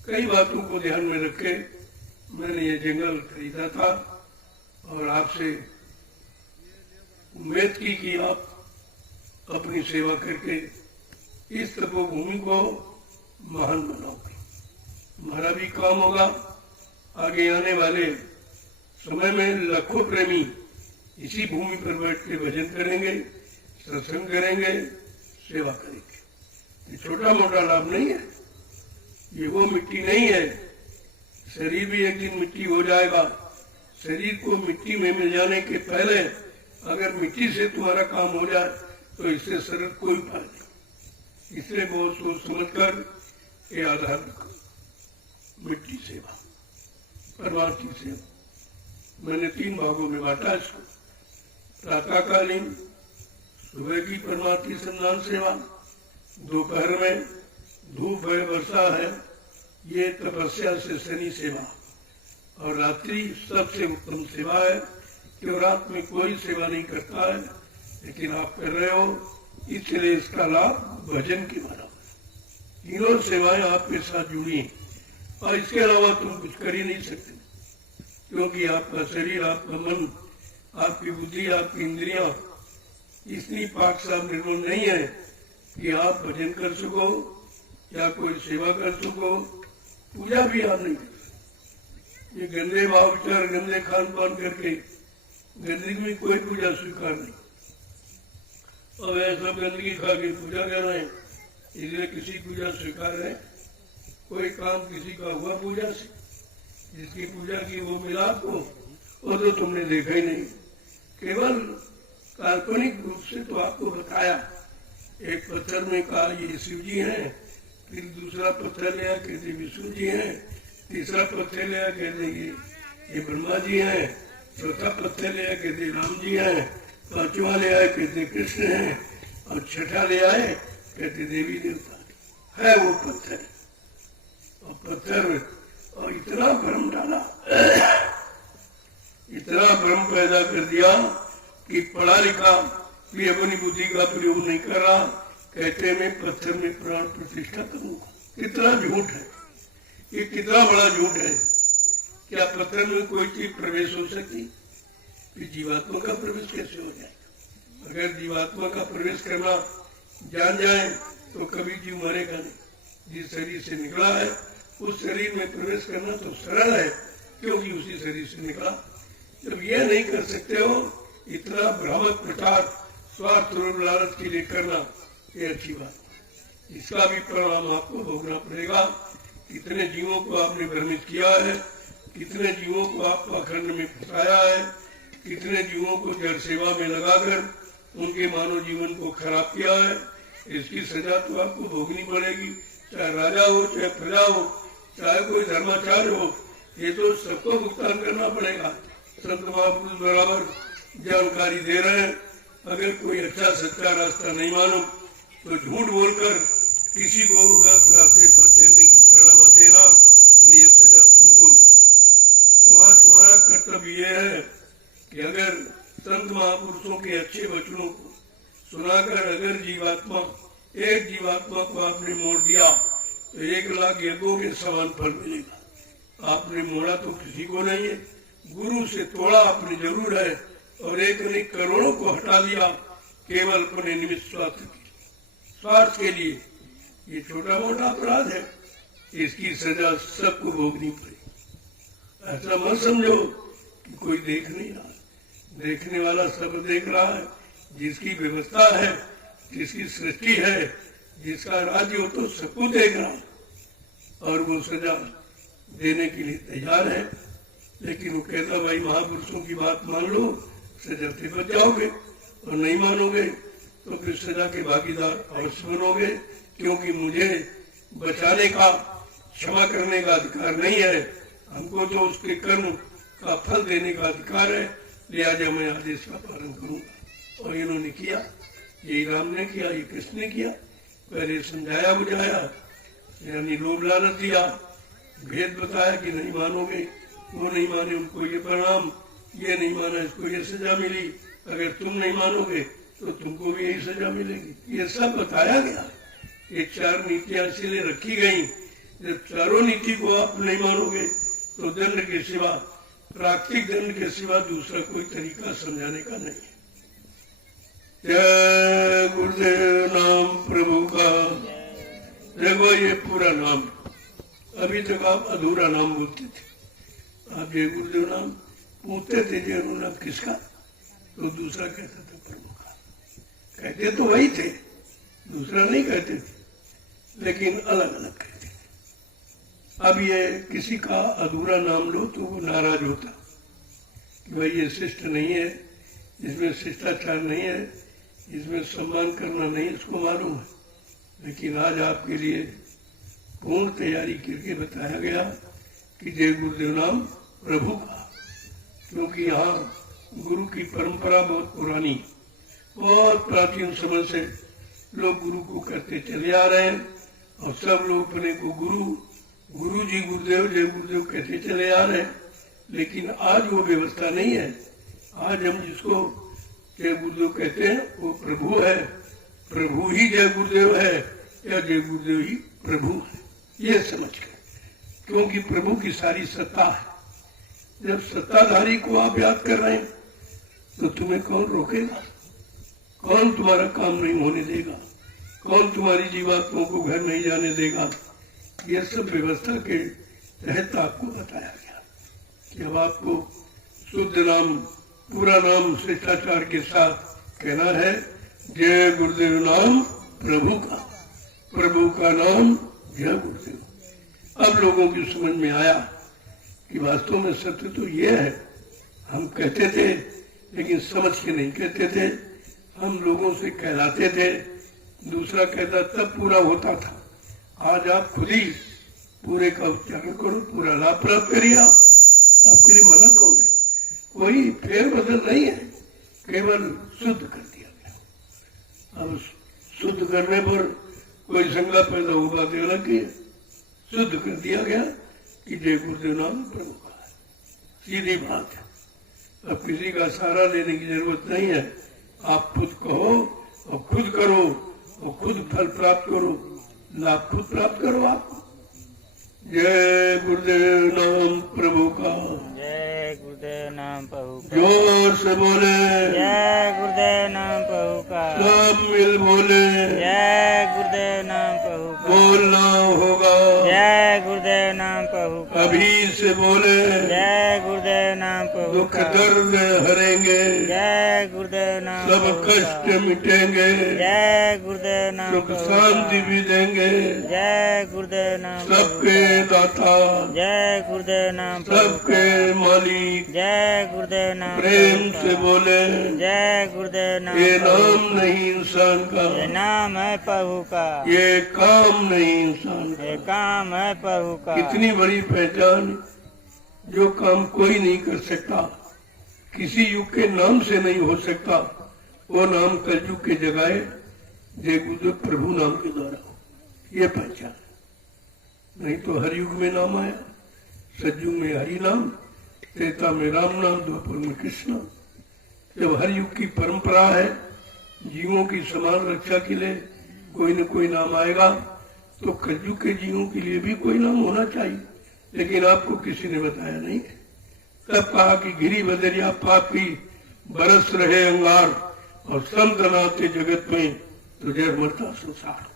कई बातों को ध्यान में रखे मैंने ये जंगल खरीदा था और आपसे उम्मीद की कि आप अपनी सेवा करके इस तपोभूमि को महान बनाओगे। हमारा भी काम होगा। आगे आने वाले समय में लाखों प्रेमी इसी भूमि पर बैठ के भजन करेंगे, सत्संग करेंगे, सेवा करेंगे। ये छोटा मोटा लाभ नहीं है, ये वो मिट्टी नहीं है। शरीर भी एक दिन मिट्टी हो जाएगा। शरीर को मिट्टी में मिल जाने के पहले अगर मिट्टी से तुम्हारा काम हो जाए तो इससे सरल कोई उपाय नहीं। इसलिए बहुत सोच समझ कर ये आधार रखो। मिट्टी सेवा, परिवार की सेवा। मैंने 3 भागों में बांटा इसको। प्रातःकालीन सुबह की परमार्थी संधान सेवा, दोपहर में धूप है, वर्षा है, ये तपस्या से शनि सेवा, और रात्रि सबसे उत्तम सेवा है कि रात में कोई सेवा नहीं करता है, लेकिन आप कर रहे हो, इसलिए इसका लाभ भजन की माना। तीनों सेवाएं आपके साथ जुड़ी हैं और इसके अलावा तुम कुछ कर ही नहीं सकते, क्योंकि आपका शरीर, आपका मन, आपकी बुद्धि, आपकी इंद्रियां इतनी पाक साफ निर्मल नहीं है कि आप भजन कर सको या कोई सेवा कर सको, पूजा भी आप नहीं कर सकते। ये गंदे भाव विचार, गंदे खान पान करके गंदगी में कोई पूजा स्वीकार नहीं। और ऐसा गंदगी खा के पूजा कर रहे हैं, इसलिए किसी पूजा स्वीकार है? कोई काम किसी का हुआ पूजा से? जिसकी पूजा की वो मिला आपको, वो तो तुमने देखा ही नहीं। केवल काल्पनिक रूप से तो आपको बताया। एक पत्थर में कहा ये शिव जी हैं, फिर दूसरा पत्थर लिया कहते विष्णु जी हैं, तीसरा पत्थर लिया कहते ये ब्रह्मा जी हैं, चौथा पत्थर लिया कहते राम जी हैं, पांचवा ले आए कहते कृष्ण हैं, और छठा ले आए कहते देवी देवता है वो पत्थर। और पत्थर और इतना भ्रम डाला, इतना भ्रम पैदा कर दिया कि पढ़ा लिखा भी अपनी बुद्धि का प्रयोग नहीं कर रहा, कहते मैं पत्थर में प्राण प्रतिष्ठा करूंगा। कितना झूठ है ये, कितना बड़ा झूठ है। क्या पत्थर में कोई चीज प्रवेश हो सकती? फिर जीवात्मा का प्रवेश कैसे हो जाएगा? अगर जीवात्मा का प्रवेश करना जान जाए तो कभी जीव मरेगा नहीं। जिस शरीर से निकला है उस शरीर में प्रवेश करना तो सरल है, क्योंकि उसी शरीर से निकला। जब ये नहीं कर सकते हो, इतना भ्रामक प्रचार स्वार्थ और लालच के लिए करना, ये अच्छी बात। इसका भी परिणाम आपको भोगना पड़ेगा। कितने जीवों को आपने भ्रमित किया है, कितने जीवों को आप पाखंड में फंसाया है, कितने जीवों को जड़ सेवा में लगाकर उनके मानव जीवन को खराब किया है। इसकी सजा तो आपको भोगनी पड़ेगी, चाहे राजा हो, चाहे प्रजा हो, चाहे कोई धर्माचार्य हो, ये तो सबको भुगतान करना पड़ेगा। संत महापुरुष बराबर जानकारी दे रहे हैं। अगर कोई अच्छा सच्चा रास्ता नहीं मानो तो झूठ बोलकर किसी को गलत रास्ते पर चलने की प्रेरणा देना, नहीं ये सजा तुमको भी। तुम्हारा कर्तव्य ये है कि अगर संत महापुरुषों के अच्छे वचनों को सुनाकर अगर जीवात्मा, एक जीवात्मा को आपने मोड़ दिया तो 1,00,000 यज्ञों के समान फल मिलेगा। आपने मोड़ा तो किसी को नहीं है, गुरु से तोड़ा आपने जरूर है, और एक नहीं करोड़ों को हटा दिया केवल अपने निमित्त स्वार्थ के लिए। ये छोटा मोटा अपराध है, इसकी सजा सबको भोगनी पड़ेगी। ऐसा मत समझो कि कोई देख नहीं रहा, देखने वाला सब देख रहा है। जिसकी व्यवस्था है, जिसकी सृष्टि है, जिसका राज्य हो तो सबको देख रहा है, और वो सजा देने के लिए तैयार है। लेकिन वो कहता भाई महापुरुषों की बात मान लो, सजा से बच जाओगे, और नहीं मानोगे तो फिर सजा के भागीदार अवश्य बनोगे, क्योंकि मुझे बचाने का, क्षमा करने का अधिकार नहीं है। हमको तो उसके कर्म का फल देने का अधिकार है, लिहाजा मैं आदेश का पालन करूंगा। और इन्होंने किया, यही राम ने किया, ये कृष्ण ने किया। पहले समझाया बुझाया, यानी लोभ लालच दिया, भेद बताया कि नहीं मानोगे, वो नहीं माने उनको ये परिणाम, ये नहीं माना इसको ये सजा मिली, अगर तुम नहीं मानोगे तो तुमको भी यही सजा मिलेगी। ये सब बताया गया। ये 4 नीतियां इसलिए रखी गई। जब चारों नीति को आप नहीं मानोगे तो दंड के सिवा, प्राकृतिक दंड के सिवा दूसरा कोई तरीका समझाने का नहीं है। जय गुरुदेव नाम प्रभु का। देखो ये पूरा नाम, अभी तक आप अधूरा नाम बोलते थे। आप जय गुरुदेव नाम पूछते थे, जय गुरु नाम किसका, तो दूसरा कहता था प्रभु का। कहते तो वही थे, दूसरा नहीं कहते थे, लेकिन अलग अलग कहते थे। अब ये किसी का अधूरा नाम लो तो वो नाराज होता कि भाई ये शिष्ट नहीं है, इसमें शिष्टाचार नहीं है, इसमें सम्मान करना नहीं, इसको मालूम है। लेकिन आज आपके लिए पूर्ण तैयारी करके बताया गया कि जय गुरुदेव नाम प्रभु का, क्योंकि यहाँ गुरु की परंपरा बहुत पुरानी, बहुत प्राचीन समय से लोग गुरु को करते चले आ रहे हैं, और सब लोग अपने को गुरु जी गुरुदेव जय गुरुदेव कहते चले आ रहे हैं। लेकिन आज वो व्यवस्था नहीं है। आज हम जिसको जय गुरुदेव कहते हैं वो प्रभु है, प्रभु ही जय गुरुदेव है, या जय गुरुदेव ही प्रभु है, ये समझ कर। क्योंकि प्रभु की सारी सत्ता है। जब सत्ताधारी को आप याद कर रहे हैं तो तुम्हें कौन रोकेगा? कौन तुम्हारा काम नहीं होने देगा? कौन तुम्हारी जीवात्माओं को घर नहीं जाने देगा? यह सब व्यवस्था के तहत आपको बताया गया। जब आपको शुद्ध नाम, पूरा नाम शिष्टाचार के साथ कहना है, जय गुरुदेव नाम प्रभु का, प्रभु का नाम जय गुरुदेव। अब लोगों की समझ में आया कि वास्तव में सत्य तो ये है, हम कहते थे लेकिन समझ के नहीं कहते थे, हम लोगों से कहलाते थे, दूसरा कहता तब पूरा होता था। आज आप खुद ही पूरे का उच्चारण करो, पूरा लाभ प्राप्त करिए। आपके लिए मना कौन है? कोई फेरबदल नहीं है, केवल शुद्ध कर दिया गया। अब शुद्ध करने पर कोई शंका पैदा हुआ तो अलग है, शुद्ध कर दिया गया कि जय गुरुदेव नाम प्रभु का है, सीधी बात है। अब किसी का सहारा लेने की जरूरत नहीं है, आप खुद कहो और खुद करो और खुद फल प्राप्त करो, लाभ खुद प्राप्त करो। आप जय गुरुदेव नाम प्रभु का, जय गुरुदेव नाम प्रभु का, जोर से बोले जय गुरुदेव नाम प्रभु का, सब मिल बोले जय गुरुदेव नाम प्रभु का, बोलना होगा जय गुरुदेव नाम प्रभु का, अभी से बोले जय गुरुदेव नाम प्रभु दुख का, दर्द हरेंगे, जय गुरुदेव नाम सब प्रभु कष्ट का, मिटेंगे, जय गुरुदेव नाम सुख प्रभु शांति का, भी देंगे, जय गुरुदेव नाम प्रभु सबके का, दाता, जय गुरुदेव नाम प्रभु सबके का, मालिक, जय गुरुदेव नाम प्रेम प्रभु से का, बोले जय गुरुदेव नाम ये प्रभु नाम का, नहीं इंसान का, ये नाम है प्रभु का, ये काम नहीं इंसान ये का। काम है प्रभु का, इतनी बड़ी पहचान जो काम कोई नहीं कर सकता, किसी युग के नाम से नहीं हो सकता, वो नाम कलयुग के जगाए जय गुरुदेव प्रभु नाम के द्वारा हो, ये पहचान। नहीं तो हर युग में नाम आया, सतयुग में हरि नाम, त्रेता में राम नाम, द्वापर में कृष्ण नाम। जब हर युग की परंपरा है, जीवों की समान रक्षा के लिए कोई न कोई नाम आएगा, तो कलयुग के जीवों के लिए भी कोई नाम होना चाहिए, लेकिन आपको किसी ने बताया नहीं। तब कहा कि गिरी बदरिया पापी बरस रहे अंगार और संत नाते जगत में तो जय मरता संसार।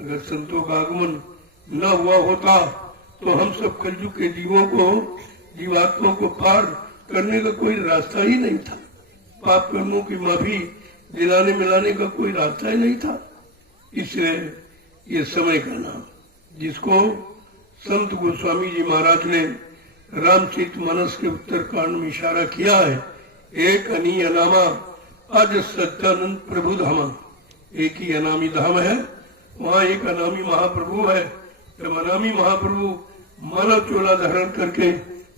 अगर संतों का आगमन न हुआ होता तो हम सब कलयुग के जीवों को, जीवात्माओं को पार करने का कोई रास्ता ही नहीं था, पाप कर्मों की माफी दिलाने मिलाने का कोई रास्ता ही नहीं था। इसलिए ये समय का नाम, जिसको संत गोस्वामी जी महाराज ने रामचरितमानस के उत्तरकांड में इशारा किया है, एक अनी अनामा अज सच्चानंद प्रभु धामा। एक ही अनामी धाम है, वहाँ एक अनामी महाप्रभु है। जब अनामी महाप्रभु मानव चोला धारण करके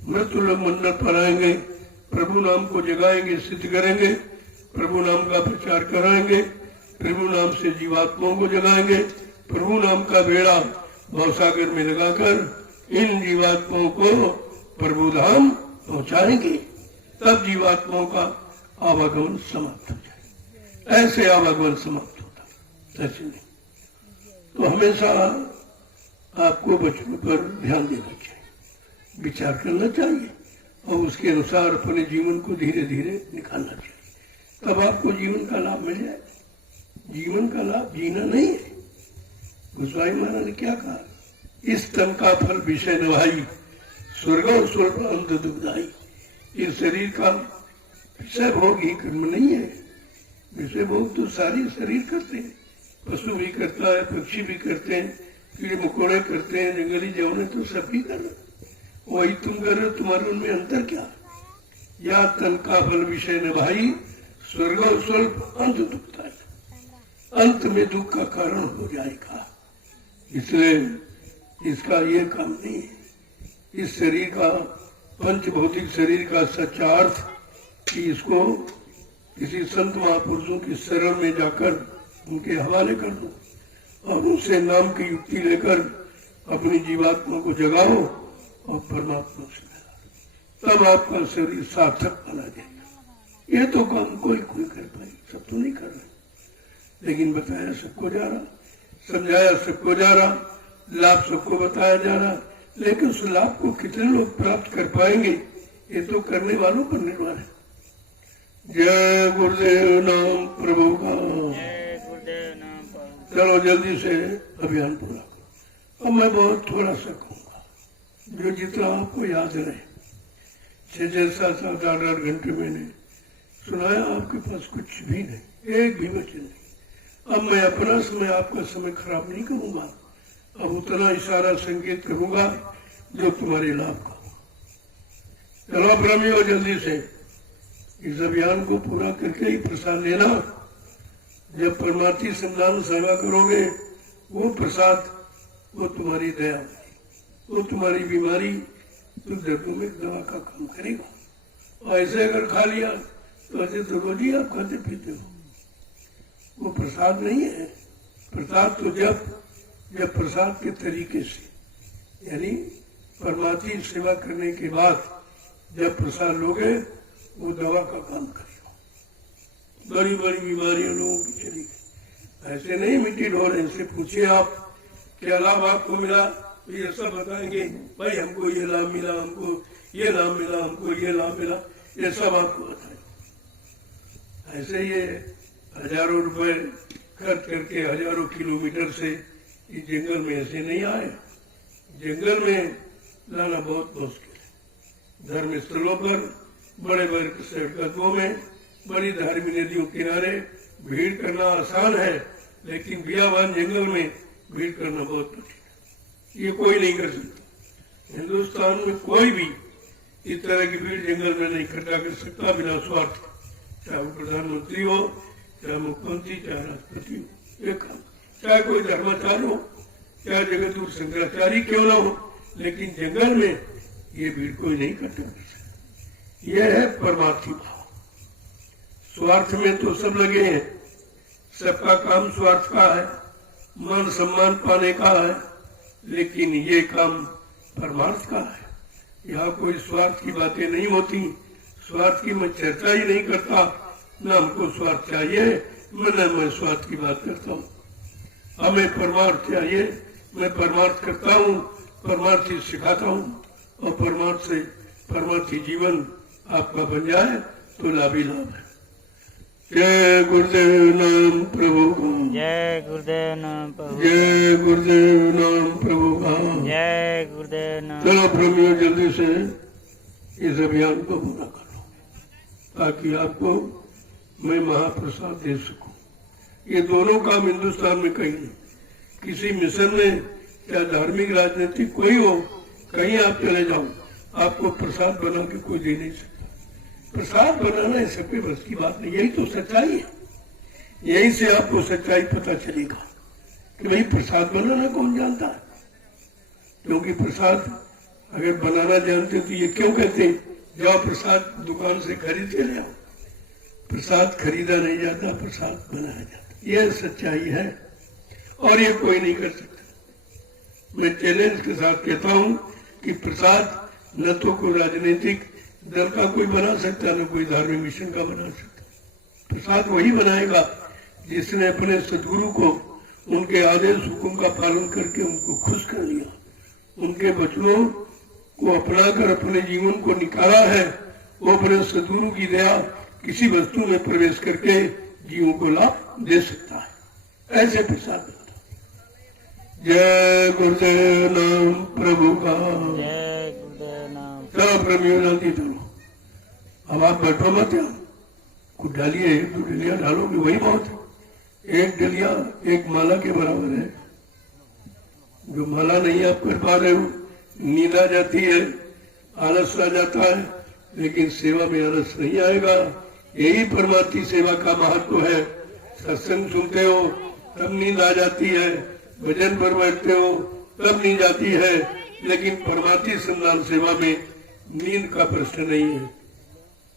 मृत्यु लोग मंडल पर आएंगे, प्रभु नाम को जगाएंगे, सिद्ध करेंगे, प्रभु नाम का प्रचार कराएंगे, प्रभु नाम से जीवात्माओं को जगाएंगे, प्रभु नाम का बेड़ा भवसागर में लगाकर इन जीवात्माओं को प्रभु धाम पहुंचाएंगे, तब जीवात्माओं का आवागमन समाप्त हो जाए। ऐसे आवागमन समाप्त होता, ऐसे नहीं। तो हमेशा आपको बचपन पर ध्यान देना चाहिए, विचार करना चाहिए और उसके अनुसार अपने जीवन को धीरे धीरे निकालना चाहिए, तब आपको जीवन का लाभ मिल जाए। जीवन का लाभ जीना नहीं है। गोस्वामी महाराज ने क्या कहा, इस तन का फल विषय नभाई, स्वर्ग और स्वर्ग अंत दुखदाई। इस शरीर का विषय भोग ही कर्म नहीं है। विषय भोग तो सारी शरीर करते हैं, पशु भी करता है, पक्षी भी करते हैं, कीड़े मकोड़े करते हैं, जंगली जवाने तो सभी कर रहे। वही तुम कर रहे हो, तुम्हारे उनमें अंतर क्या? या तन का फल विषय नभाई, स्वर्ग और स्वर्ग अंत दुखदाई। अंत में दुख का कारण हो जाएगा, इसलिए इसका ये काम नहीं है। इस शरीर का, पंच भौतिक शरीर का सच्चा अर्थ कि इसको किसी संत महापुरुषों की शरण में जाकर उनके हवाले कर दो और उनसे नाम की युक्ति लेकर अपनी जीवात्मा को जगाओ और परमात्मा से मिलाओ, तब आपका शरीर सार्थक बना जाएगा। ये तो काम कोई कोई कर पाए, सब तो नहीं कर रहे, लेकिन बताया सबको जा रहा, समझाया सबको जा रहा, लाभ सबको बताया जा रहा, लेकिन उस लाभ को कितने लोग प्राप्त कर पाएंगे, ये तो करने वालों पर निर्भर है। जय गुरुदेव नाम प्रभु का। जय गुरुदेव नाम प्रभु। चलो जल्दी से अभियान पूरा करो। अब मैं बहुत थोड़ा सा कहूंगा, जो जितना आपको याद रहे। छह सात सात आठ आठ घंटे मैंने सुनाया, आपके पास कुछ भी नहीं, एक भी वचन नहीं। अब मैं अपना समय, आपका समय खराब नहीं करूंगा, अब उतना इशारा संकेत करूंगा जो तुम्हारे लाभ का हो। चलो प्रेमियों, जल्दी से इस अभियान को पूरा करके ही प्रसाद लेना। जब परमार्थी संतान सेवा करोगे, वो प्रसाद, वो तुम्हारी दया होगी, वो तुम्हारी बीमारी तो दर्दों में दवा का काम करेगा। और ऐसे अगर खा लिया तो ऐसे तो रोज ही आप खाते पीते हो, वो प्रसाद नहीं है। प्रसाद तो जब प्रसाद के तरीके से, यानी परमार्थी सेवा करने के बाद जब प्रसाद लोगे, वो दवा का काम करेगा। बड़ी बड़ी बीमारियां लोगों की चली गई, ऐसे नहीं मिट्टी ढोल। इनसे पूछिए आप क्या लाभ आपको मिला, तो ये सब बताएंगे, भाई हमको ये लाभ मिला, हमको ये लाभ मिला, हमको ये लाभ मिला, ये सब आपको बताएंगे। ऐसे ये हजारों रुपए खर्च करके हजारों किलोमीटर से इस जंगल में ऐसे नहीं आए। जंगल में लाना बहुत मुश्किल है। धर्म स्थलों पर, बड़े बड़े सड़कों में, बड़ी धार्मिक नदियों किनारे भीड़ करना आसान है, लेकिन बियाबान जंगल में भीड़ करना बहुत कठिन है। ये कोई नहीं कर सकता। हिंदुस्तान में कोई भी इस तरह की भीड़ जंगल में नहीं इकट्ठा कर सकता बिना स्वार्थ, चाहे वो प्रधानमंत्री हो, चाहे मुख्यमंत्री, चाहे राष्ट्रपति हो, एक चाहे कोई धर्माचार्य हो, चाहे जगतगुरु शंकराचार्य क्यों ना हो, लेकिन जंगल में ये भीड़ कोई नहीं इकट्ठा कर सकता। यह है परमार्थी भाव। स्वार्थ में तो सब लगे हैं, सबका काम स्वार्थ का है, मान सम्मान पाने का है, लेकिन ये काम परमार्थ का है। यहाँ कोई स्वार्थ की बातें नहीं होती, स्वार्थ की मैं चर्चा ही नहीं करता, न हमको स्वार्थ चाहिए, मैं स्वार्थ की बात करता हूँ। हमें परमार्थ चाहिए, मैं परमार्थ करता हूँ, परमार्थी सिखाता हूँ, और परमार्थ से परमार्थी जीवन आपका बन जाए तो लाभ ही लाभ है। जय गुरुदेव नाम प्रभु का, जय गुरुदेव नाम प्रभु, जय गुरुदेव नाम प्रभु का, जय गुरुदेव नाम। चलो प्रेमियों, जल्दी से इस अभियान को पूरा करो, ताकि आपको मैं महाप्रसाद दे सकूं। ये दोनों काम हिंदुस्तान में कहीं नहीं, किसी मिशन में, क्या धार्मिक राजनीतिक कोई हो, कहीं आप चले जाओ, आपको प्रसाद बना के कोई दे नहीं सकता। प्रसाद बनाना है सबके बस की बात नहीं, यही तो सच्चाई है। यही से आपको सच्चाई पता चलेगा कि भाई प्रसाद बनाना कौन जानता है। क्योंकि प्रसाद अगर बनाना जानते तो ये क्यों कहते जाओ प्रसाद दुकान से खरीद के ले आओ। प्रसाद खरीदा नहीं जाता, प्रसाद बनाया जाता, यह सच्चाई है और ये कोई नहीं कर सकता। मैं चैलेंज के साथ कहता हूं कि प्रसाद न तो कोई राजनीतिक दल का कोई बना सकता, न कोई धार्मिक मिशन का बना सकता। प्रसाद वही बनाएगा जिसने अपने सदगुरु को, उनके आदेश हुक्म का पालन करके उनको खुश कर लिया, उनके वचनों को अपनाकर अपने जीवन को निकाला है। वो अपने सदगुरु की दया किसी वस्तु में प्रवेश करके जीवों को लाभ दे सकता है। ऐसे प्रसाद मिलता। जय गुरुदेव नाम प्रभु का, जय गुरुदेव नाम। चलो प्रेमियों, जल्दी चलो। अब आप बैठो मत, यार कुछ डालिए, एक दो डलिया डालोगे वही बहुत है। एक डलिया एक माला के बराबर है। जो माला नहीं आप कर पा रहे हो, नींद आ जाती है, आलस आ जाता है, लेकिन सेवा में आलस नहीं आएगा। यही परमार्थी सेवा का महत्व है। सत्संग सुनते हो तब नींद आ जाती है, भजन पर बैठते हो तब नींद आती है, लेकिन परमार्थी संतान सेवा में नींद का प्रश्न नहीं है।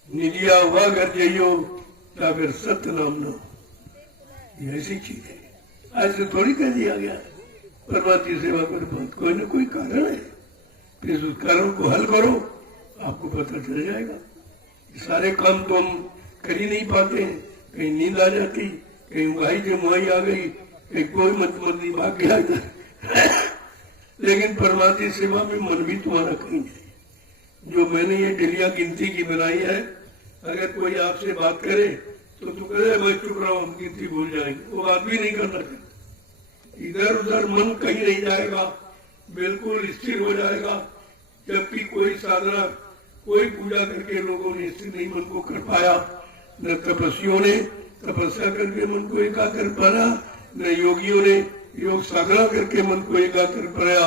निदिया हुआ घर जाइयो अगर सत्य नाम न हो, ये ऐसी चीज है। ऐसे थोड़ी कह दिया गया परमार्थी सेवा करो, बहुत कोई न कोई कारण है, फिर उस कारण को हल करो, आपको पता चल जाएगा। सारे काम तो हम कर ही नहीं पाते हैं, कहीं नींद आ जाती, कहीं उंगाई जमुआई आ गई, कहीं कोई मंदी भाग गया लेकिन परमार्थी सेवा में मन भी तुम्हारा कहीं नहीं। जो मैंने ये डलिया गिनती की बनाई है, अगर कोई आपसे बात करे तो तू कहे मैं चुप रहा हूं, हम गिनती भूल जाएंगे, वो बात भी नहीं करना चाहिए। इधर उधर मन कहीं नहीं जाएगा, बिल्कुल स्थिर हो जाएगा। जबकि कोई साधना कोई पूजा करके लोगों ने इससे नहीं मन को कर पाया, न तपस्वियों ने तपस्या करके मन को एकाग्र कर पाया, न योगियों ने योग साधना करके मन को एकाग्र कर पाया,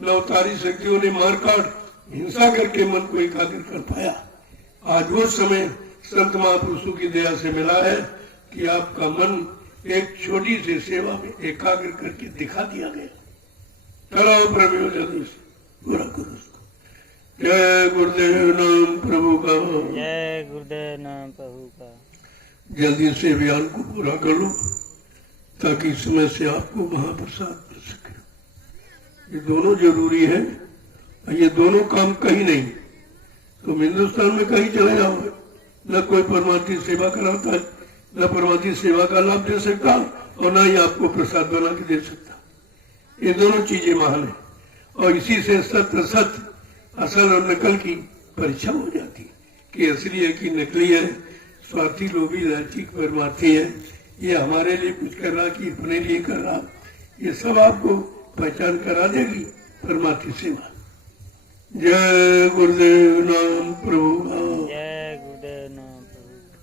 न अवतारी शक्तियों ने मारकाट हिंसा करके मन को एकाग्र कर पाया। आज वो समय संत महापुरुषों की दया से मिला है कि आपका मन एक छोटी सी सेवा में एकाग्र करके दिखा दिया गया। कराओ प्रभु जल्दी से पूरा करो उसको। जय गुरुदेव नाम प्रभु का, जय गुरुदेव नाम प्रभु का। जल्दी से अभियान को पूरा कर लो ताकि समय से आपको महाप्रसाद मिल सके। ये दोनों जरूरी है, ये दोनों काम कहीं नहीं। तुम हिंदुस्तान में कहीं चले जाओगे, न कोई परमार्थी सेवा कराता है, न परमार्थी सेवा का लाभ दे सकता और न ही आपको प्रसाद बना के दे सकता। ये दोनों चीजें महान है और इसी से सत्य सत्य असल और नकल की परीक्षा हो जाती कि असली है कि नकली है, स्वार्थी लोभी लालची परमार्थी है, ये हमारे लिए कुछ कर रहा कि अपने लिए कर रहा, ये सब आपको पहचान करा देगी परमार्थी सेवा। जय गुरुदेव नाम प्रभु का, जय गुरुदेव नाम प्रभु का।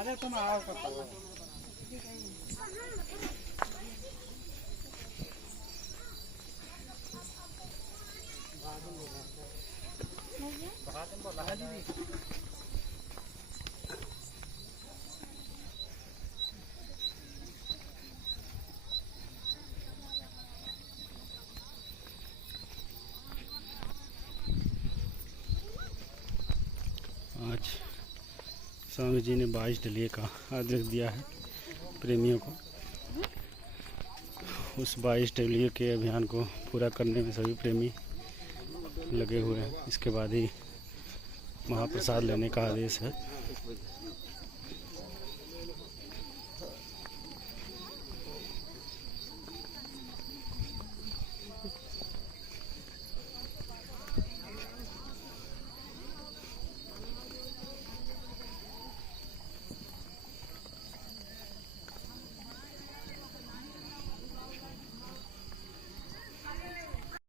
अरे तुम आओ कब आज स्वामी जी ने 22 डलिये का आदेश दिया है प्रेमियों को। उस 22 डलिये के अभियान को पूरा करने में सभी प्रेमी लगे हुए हैं। इसके बाद ही महाप्रसाद लेने का आदेश है।